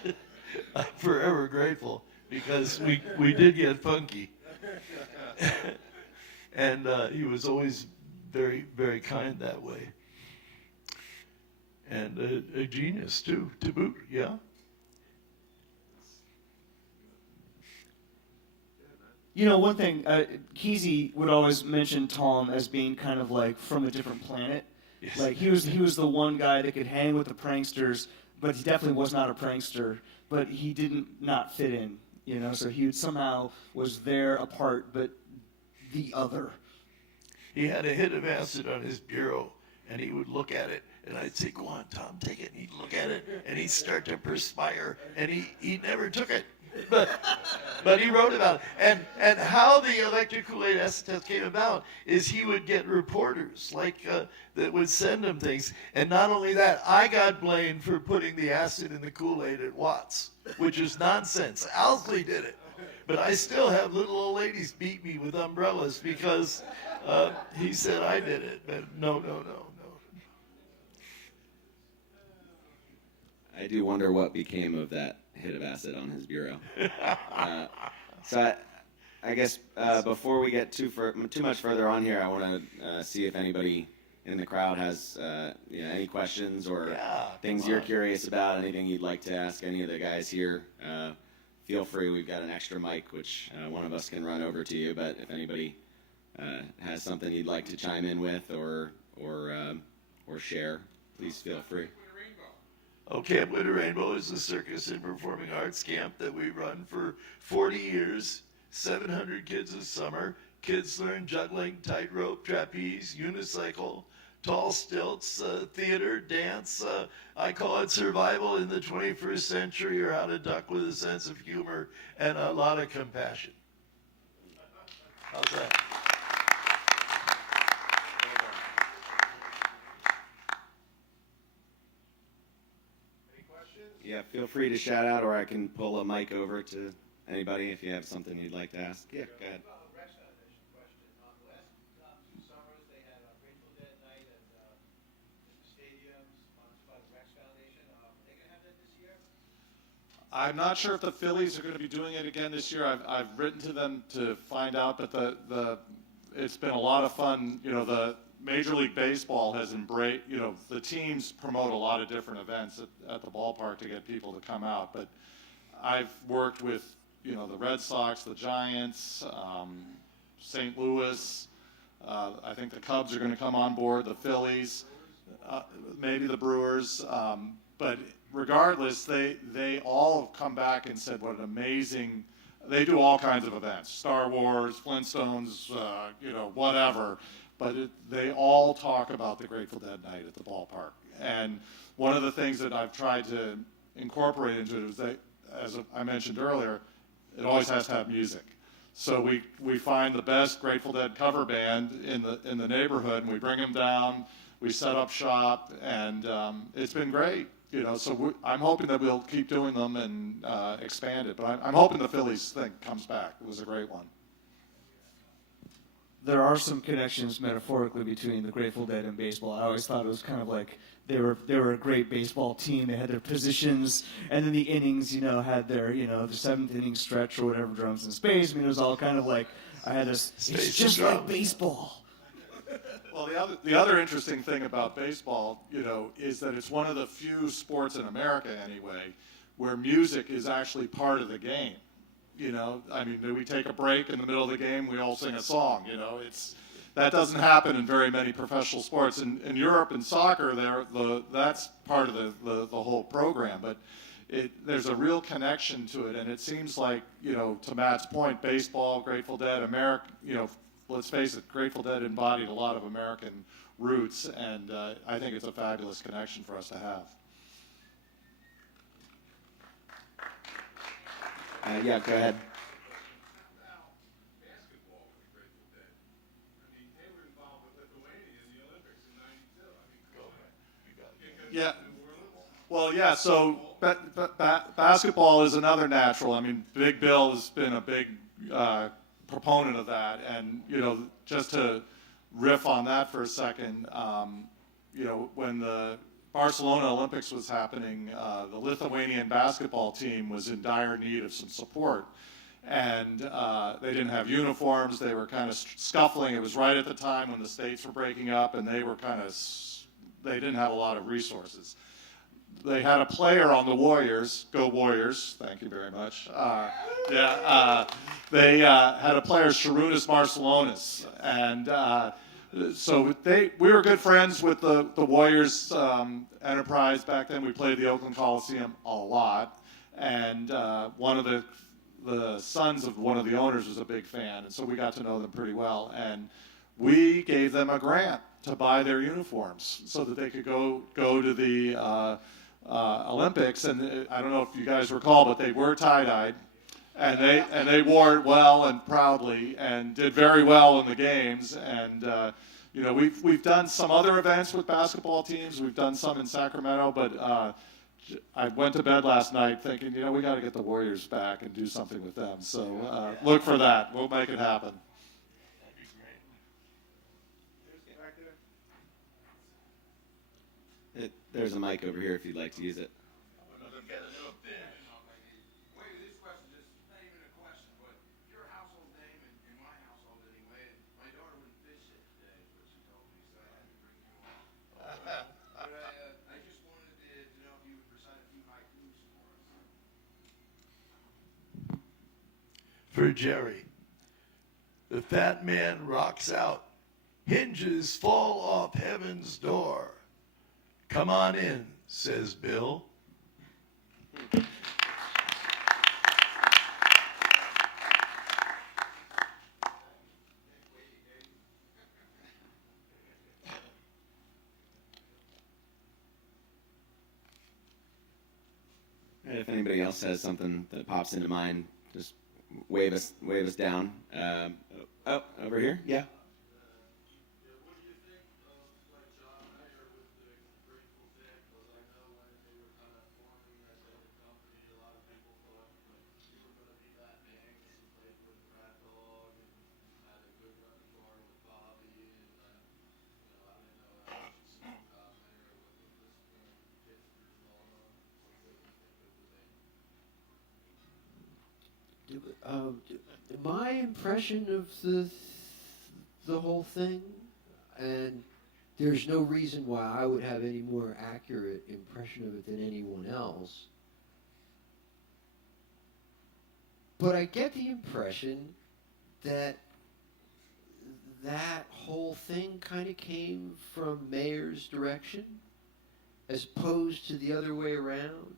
I'm forever grateful, because we did get funky. And he was always very, very kind that way. And a genius, too, to boot, yeah? You know, one thing, Kesey would always mention Tom as being kind of like from a different planet. Yes. Like he was the one guy that could hang with the pranksters, but he definitely was not a prankster. But he didn't not fit in, you know. So he somehow was there apart, but the other. He had a hit of acid on his bureau, and he would look at it, and I'd say, "Go on, Tom, take it." And he'd look at it, and he'd start to perspire, and he never took it. But he wrote about it. And how the electric Kool-Aid acid test came about is he would get reporters that would send him things. And not only that, I got blamed for putting the acid in the Kool-Aid at Watts, which is nonsense. Owsley did it. But I still have little old ladies beat me with umbrellas because he said I did it. But no. I do wonder what became of that hit of acid on his bureau. So I guess before we get too much further on here, I want to see if anybody in the crowd has any questions or things you're curious about, anything you'd like to ask any of the guys here. Feel free. We've got an extra mic, which one of us can run over to you. But if anybody has something you'd like to chime in with or share, please feel free. Camp Winter Rainbow is a circus and performing arts camp that we run for 40 years. 700 kids this summer. Kids learn juggling, tightrope, trapeze, unicycle, tall stilts, theater, dance. I call it survival in the 21st century, or how to duck with a sense of humor and a lot of compassion. How's that? Yeah, feel free to shout out, or I can pull a mic over to anybody if you have something you'd like to ask. Yeah, go ahead. Rex Foundation question. The last 2 summers, they had a Grateful Dead night at the stadium, sponsored by the Rex Foundation. Are they going to have that this year? I'm not sure if the Phillies are going to be doing it again this year. I've written to them to find out, but it's been a lot of fun. The Major League Baseball has embraced, the teams promote a lot of different events at the ballpark to get people to come out. But I've worked with, the Red Sox, the Giants, St. Louis. I think the Cubs are going to come on board, the Phillies, maybe the Brewers. But regardless, they all have come back and said what an amazing, they do all kinds of events, Star Wars, Flintstones, whatever. But they all talk about the Grateful Dead night at the ballpark. And one of the things that I've tried to incorporate into it is that, as I mentioned earlier, it always has to have music. So we find the best Grateful Dead cover band in the neighborhood, and we bring them down, we set up shop, and it's been great. So I'm hoping that we'll keep doing them and expand it. But I'm hoping the Phillies thing comes back. It was a great one. There are some connections metaphorically between the Grateful Dead and baseball. I always thought it was kind of like they were a great baseball team. They had their positions, and then the innings, had their the 7th inning stretch or whatever, drums in space. It was all kind of like I had this. It's just like baseball. Well, the other interesting thing about baseball, is that it's one of the few sports in America anyway where music is actually part of the game. We take a break in the middle of the game, we all sing a song. That doesn't happen in very many professional sports. In Europe and soccer, that's part of the whole program. But there's a real connection to it, and it seems like, to Matt's point, baseball, Grateful Dead, America. Let's face it, Grateful Dead embodied a lot of American roots, and I think it's a fabulous connection for us to have. Yeah, go ahead. Basketball with the Grateful Dead. They were involved with Lithuania in the Olympics in '92. Yeah. Well, yeah. So basketball is another natural. Big Bill has been a big proponent of that, and just to riff on that for a second, when the Barcelona Olympics was happening, the Lithuanian basketball team was in dire need of some support. And they didn't have uniforms. They were kind of scuffling. It was right at the time when the states were breaking up, and they didn't have a lot of resources. They had a player on the Warriors, go Warriors, thank you very much. They had a player, Sharunas Marcelonis, and so we were good friends with the Warriors enterprise back then. We played the Oakland Coliseum a lot, and one of the sons of one of the owners was a big fan, and so we got to know them pretty well. And we gave them a grant to buy their uniforms so that they could go to the Olympics. And I don't know if you guys recall, but they were tie-dyed. And they wore it well and proudly and did very well in the games. And we've done some other events with basketball teams. We've done some in Sacramento, but I went to bed last night thinking, we got to get the Warriors back and do something with them. So look for that. We'll make it happen. That'd be great. There's a mic over here if you'd like to use it. Wait, this question is not even a question, but your household name and my household anyway. My daughter went fishing today, is what she told me, so I had to bring you on. But I just wanted to know if you would recite a few haikus for us. For Jerry, the fat man rocks out. Hinges fall off heaven's door. Come on in, says Bill. And if anybody else has something that pops into mind, just wave us down. Over here, yeah. What do you think of like John Mayer with the Grateful Dead? Because I know when they were kind of forming as a company, a lot of people thought you were going to be that man because you played with Rat Dog and had a good repertoire with Bobby, and I didn't know how much you saw John Mayer with this kids through all of them. What do you think of the band? My impression of the whole thing, and there's no reason why I would have any more accurate impression of it than anyone else, but I get the impression that that whole thing kind of came from Mayer's direction as opposed to the other way around,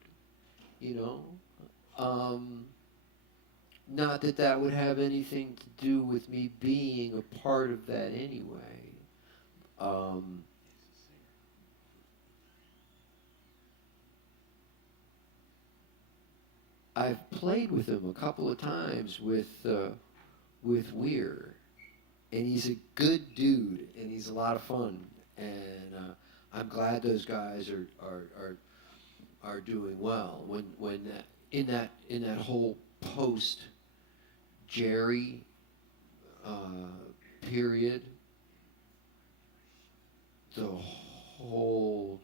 Not that would have anything to do with me being a part of that anyway. I've played with him a couple of times with Weir, and he's a good dude, and he's a lot of fun, and I'm glad those guys are doing well. When in that whole post Jerry period, the whole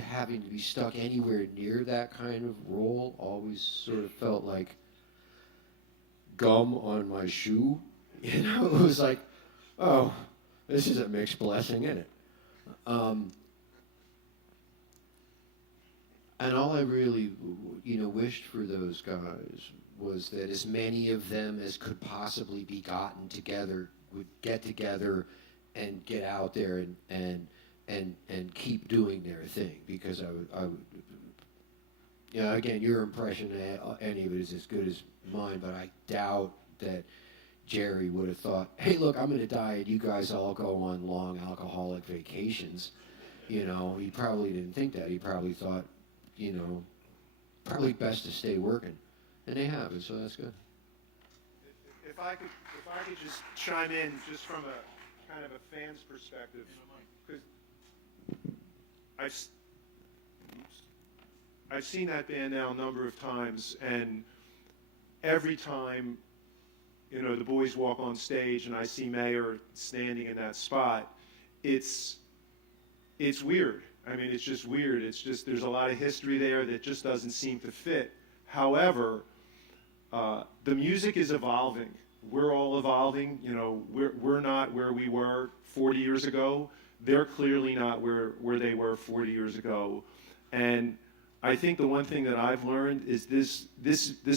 having to be stuck anywhere near that kind of role always sort of felt like gum on my shoe. It was like, oh, this is a mixed blessing, isn't it? And all I really, wished for those guys was that as many of them as could possibly be gotten together would get together and get out there and keep doing their thing, because I would again, your impression of any of it is as good as mine, but I doubt that Jerry would have thought, hey, look, I'm going to die and you guys all go on long alcoholic vacations. He probably didn't think that. He probably thought, probably best to stay working. And they have it, so that's good. If I could just chime in just from a kind of a fan's perspective, because I've seen that band now a number of times, and every time, the boys walk on stage and I see Mayer standing in that spot, it's weird. I mean, it's just weird. It's just, there's a lot of history there that just doesn't seem to fit. However, the music is evolving. We're all evolving. We're not where we were 40 years ago. They're clearly not where they were 40 years ago. And I think the one thing that I've learned is this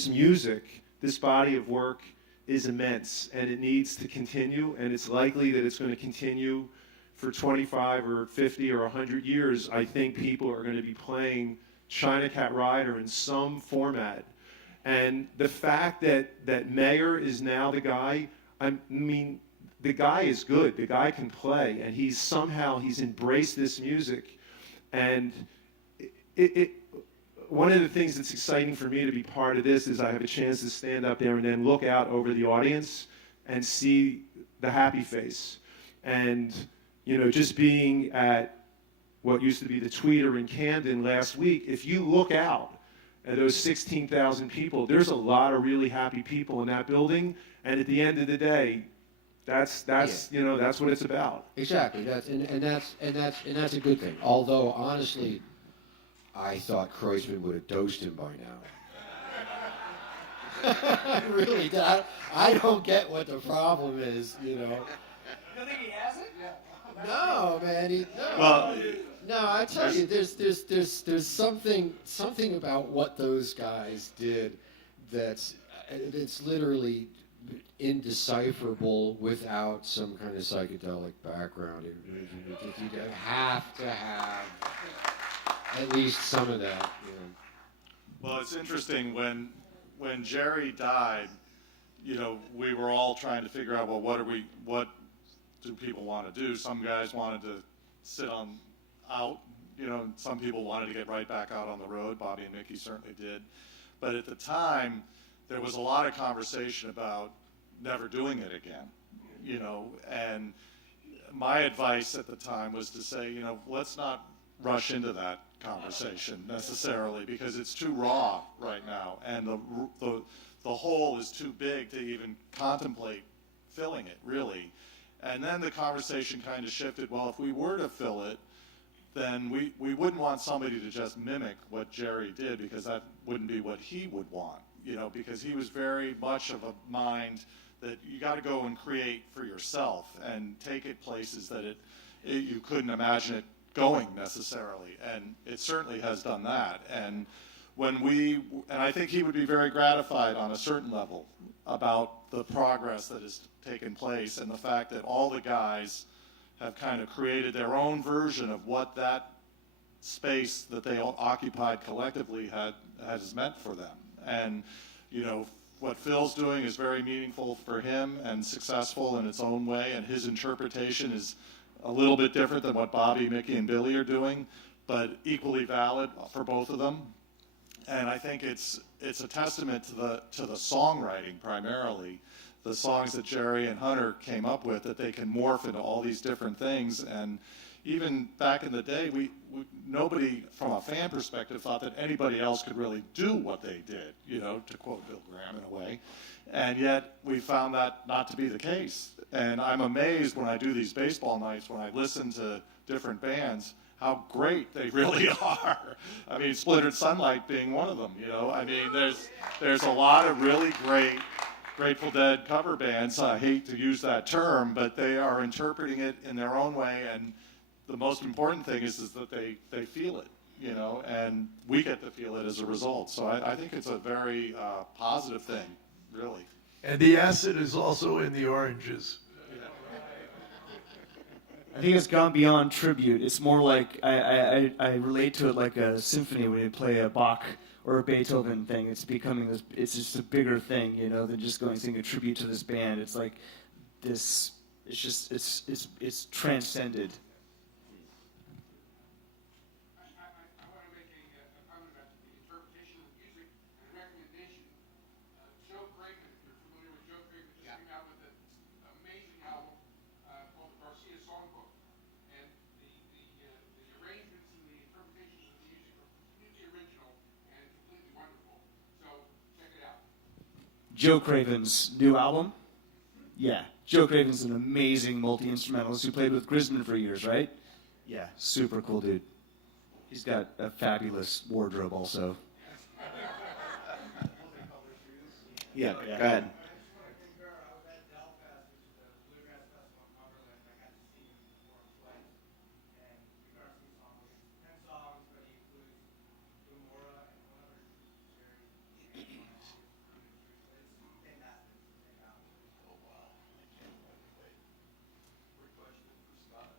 music, this body of work is immense, and it needs to continue, and it's likely that it's going to continue for 25 or 50 or 100 years. I think people are going to be playing China Cat Rider in some format. And the fact that Mayer is now the guy, the guy is good. The guy can play, and he's embraced this music. And one of the things that's exciting for me to be part of this is I have a chance to stand up there and then look out over the audience and see the happy face. And, just being at what used to be the Tweeter in Camden last week. If you look out at those 16,000 people, there's a lot of really happy people in that building. And at the end of the day, that's Yeah. you know, that's what it's about. Exactly. That's a good thing. Although honestly, I thought Kreuzman would have dosed him by now. I really did. I don't get what the problem is, you know. You don't think he has it? No, man. No. Well, No, I tell you, there's something about what those guys did that's it's literally indecipherable without some kind of psychedelic background. You have to have at least some of that. You know. Well, it's interesting when Jerry died, you know, we were all trying to figure out, well, what do people want to do? Some guys wanted to sit out, you know, some people wanted to get right back out on the road. Bobby and Mickey certainly did. But at the time, there was a lot of conversation about never doing it again, you know, and my advice at the time was to say, you know, let's not rush into that conversation necessarily because it's too raw right now, and the hole is too big to even contemplate filling it, really. And then the conversation kind of shifted, well, if we were to fill it, then we wouldn't want somebody to just mimic what Jerry did because that wouldn't be what he would want, you know, because he was very much of a mind that you got to go and create for yourself and take it places that you couldn't imagine it going necessarily, and it certainly has done that. And I think he would be very gratified on a certain level about the progress that has taken place and the fact that all the guys have kind of created their own version of what that space that they all occupied collectively has meant for them. And, you know, what Phil's doing is very meaningful for him and successful in its own way, and his interpretation is a little bit different than what Bobby, Mickey, and Billy are doing, but equally valid for both of them. And I think it's a testament to the songwriting primarily, the songs that Jerry and Hunter came up with, that they can morph into all these different things. And even back in the day, nobody from a fan perspective thought that anybody else could really do what they did, you know, to quote Bill Graham in a way. And yet we found that not to be the case. And I'm amazed when I do these baseball nights, when I listen to different bands, how great they really are. I mean, Splintered Sunlight being one of them, you know. I mean, there's a lot of really great Grateful Dead cover bands. I hate to use that term, but they are interpreting it in their own way, and the most important thing is that they feel it, you know, and we get to feel it as a result. So I think it's a very positive thing, really. And the acid is also in the oranges. I think it's gone beyond tribute. It's more like I relate to it like a symphony when you play a Bach or a Beethoven thing. It's becoming this. It's just a bigger thing, you know, than just going sing a tribute to this band. It's like this. It's just it's transcended. I want to make a comment about the interpretation of music and a recommendation. Joe Craven, if you're familiar with Joe Craven, just came out with an amazing album called the Garcia Songbook. And the arrangements and the interpretations of the music are completely original and completely wonderful. So check it out. Joe Craven's new album? Yeah. Joe Craven's an amazing multi-instrumentalist who played with Grisman for years, right? Yeah, super cool dude. He's got a fabulous wardrobe also. Yeah, go ahead. Quick question for Scott.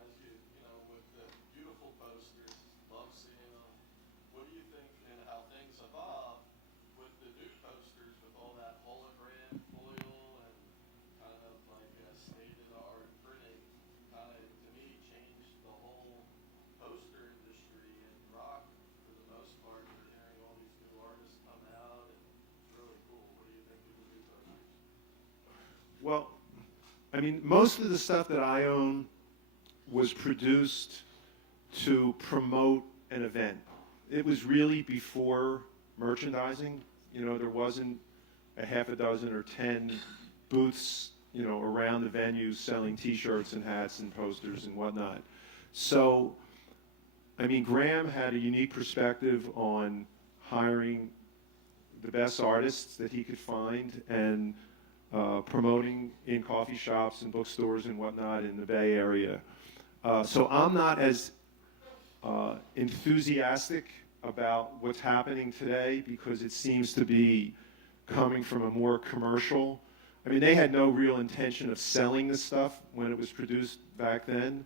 As you know, with the beautiful posters, love seeing them. What do you think and how things evolve with the new posters with all that hologram foil and kind of like state-of-the-art printing? Kind of, to me, changed the whole poster industry in rock for the most part. We're hearing all these new artists come out, and it's really cool. What do you think of the new posters? Well, I mean, most of the stuff that I own was produced to promote an event. It was really before merchandising. You know, there wasn't a half a dozen or 10 booths, you know, around the venue selling T-shirts and hats and posters and whatnot. So, I mean, Graham had a unique perspective on hiring the best artists that he could find and promoting in coffee shops and bookstores and whatnot in the Bay Area. So I'm not as enthusiastic about what's happening today because it seems to be coming from a more commercial. I mean, they had no real intention of selling this stuff when it was produced back then.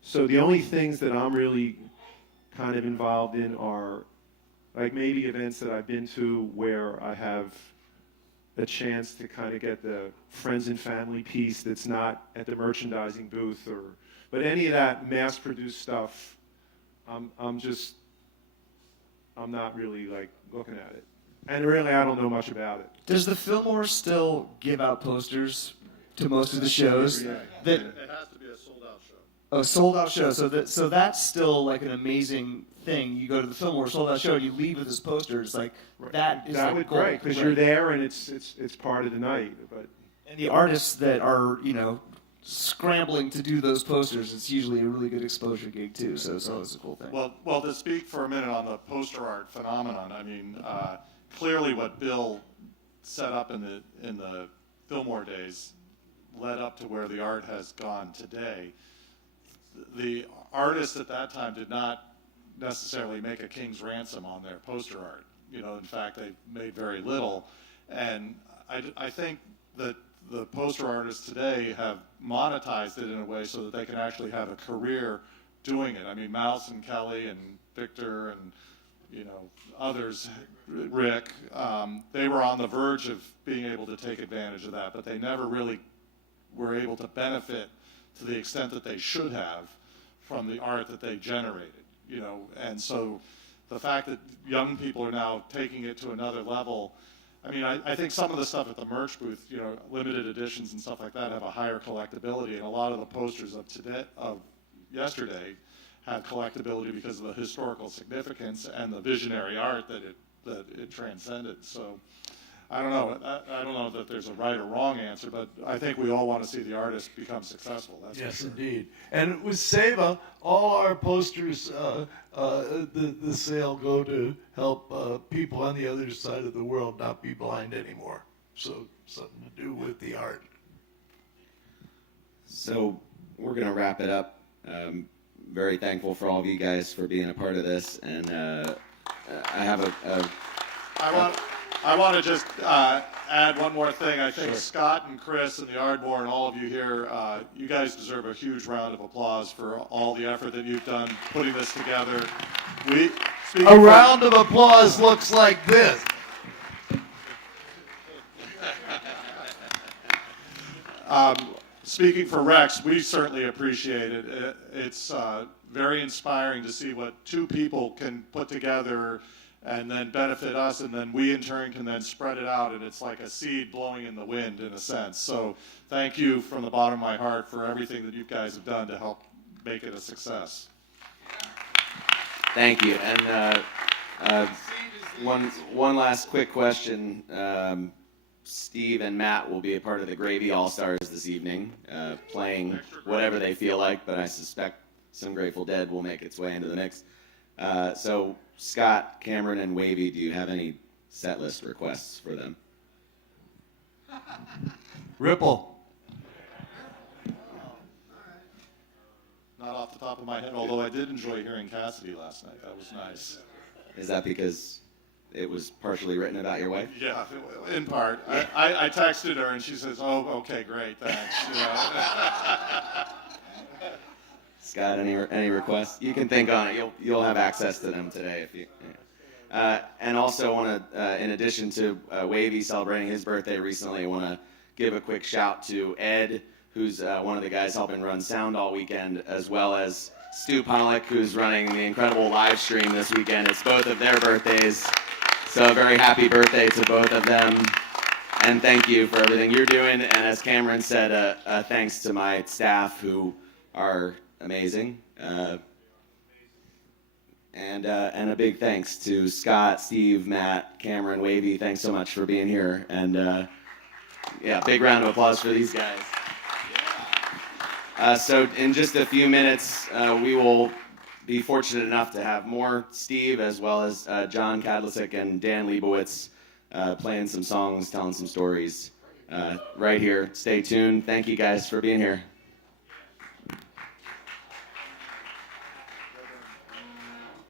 So the only things that I'm really kind of involved in are like maybe events that I've been to where I have a chance to kind of get the friends and family piece that's not at the merchandising booth but any of that mass-produced stuff, I'm not really like looking at it. And really, I don't know much about it. Does the Fillmore still give out posters to most of the shows? Yeah. That, It has to be a sold-out show. oh, sold out show. So that's still like an amazing thing. You go to the Fillmore sold out show, and you leave with this poster. It's like that is that like would gold. great because you're there and it's part of the night. But And the artists that are, you know, scrambling to do those posters, it's usually a really good exposure gig too. So it's always a cool thing. Well, to speak for a minute on the poster art phenomenon, I mean, clearly what Bill set up in the Fillmore days led up to where the art has gone today. The artists at that time did not necessarily make a king's ransom on their poster art. You know, in fact, they made very little. And I think that the poster artists today have monetized it in a way so that they can actually have a career doing it. I mean, Mouse and Kelly and Victor and, you know, others, Rick, they were on the verge of being able to take advantage of that, but they never really were able to benefit to the extent that they should have from the art that they generated, you know. And so the fact that young people are now taking it to another level, I mean, I think some of the stuff at the merch booth, you know, limited editions and stuff like that have a higher collectability, and a lot of the posters of today, of yesterday, had collectability because of the historical significance and the visionary art that it transcended. So I don't know. I don't know that there's a right or wrong answer, but I think we all want to see the artist become successful. That's Yes, for sure. indeed. And with Seva, all our posters, the sale go to help people on the other side of the world not be blind anymore. So something to do with the art. So we're going to wrap it up. Very thankful for all of you guys for being a part of this. And I have I want to just add one more thing. I think Sure. Scott and Chris and the Ardmore and all of you here, you guys deserve a huge round of applause for all the effort that you've done putting this together. A round of applause looks like this. Speaking for Rex, we certainly appreciate it. It's very inspiring to see what two people can put together and then benefit us, and then we in turn can then spread it out, and it's like a seed blowing in the wind in a sense. So thank you from the bottom of my heart for everything that you guys have done to help make it a success. Thank you. And one last quick question. Steve and Matt will be a part of the Gravy All-Stars this evening, playing whatever they feel like, but I suspect some Grateful Dead will make its way into the mix. So Scott, Cameron, and Wavy, do you have any set list requests for them? Ripple. Not off the top of my head, although I did enjoy hearing Cassidy last night. That was nice. Is that because it was partially written about your wife? Yeah, in part. I texted her and she says, "Oh, okay, great, thanks." You know? Scott, any requests? You can think on it. You'll have access to them today if you. And also want to, in addition to Wavy celebrating his birthday recently, I want to give a quick shout to Ed, who's one of the guys helping run sound all weekend, as well as Stu Pollock, who's running the incredible live stream this weekend. It's both of their birthdays, so a very happy birthday to both of them. And thank you for everything you're doing. And as Cameron said, thanks to my staff who are amazing. And a big thanks to Scott, Steve, Matt, Cameron, Wavy. Thanks so much for being here. And yeah, big round of applause for these guys. So in just a few minutes, we will be fortunate enough to have more Steve as well as John Kadlasic and Dan Leibowitz playing some songs, telling some stories right here. Stay tuned. Thank you guys for being here.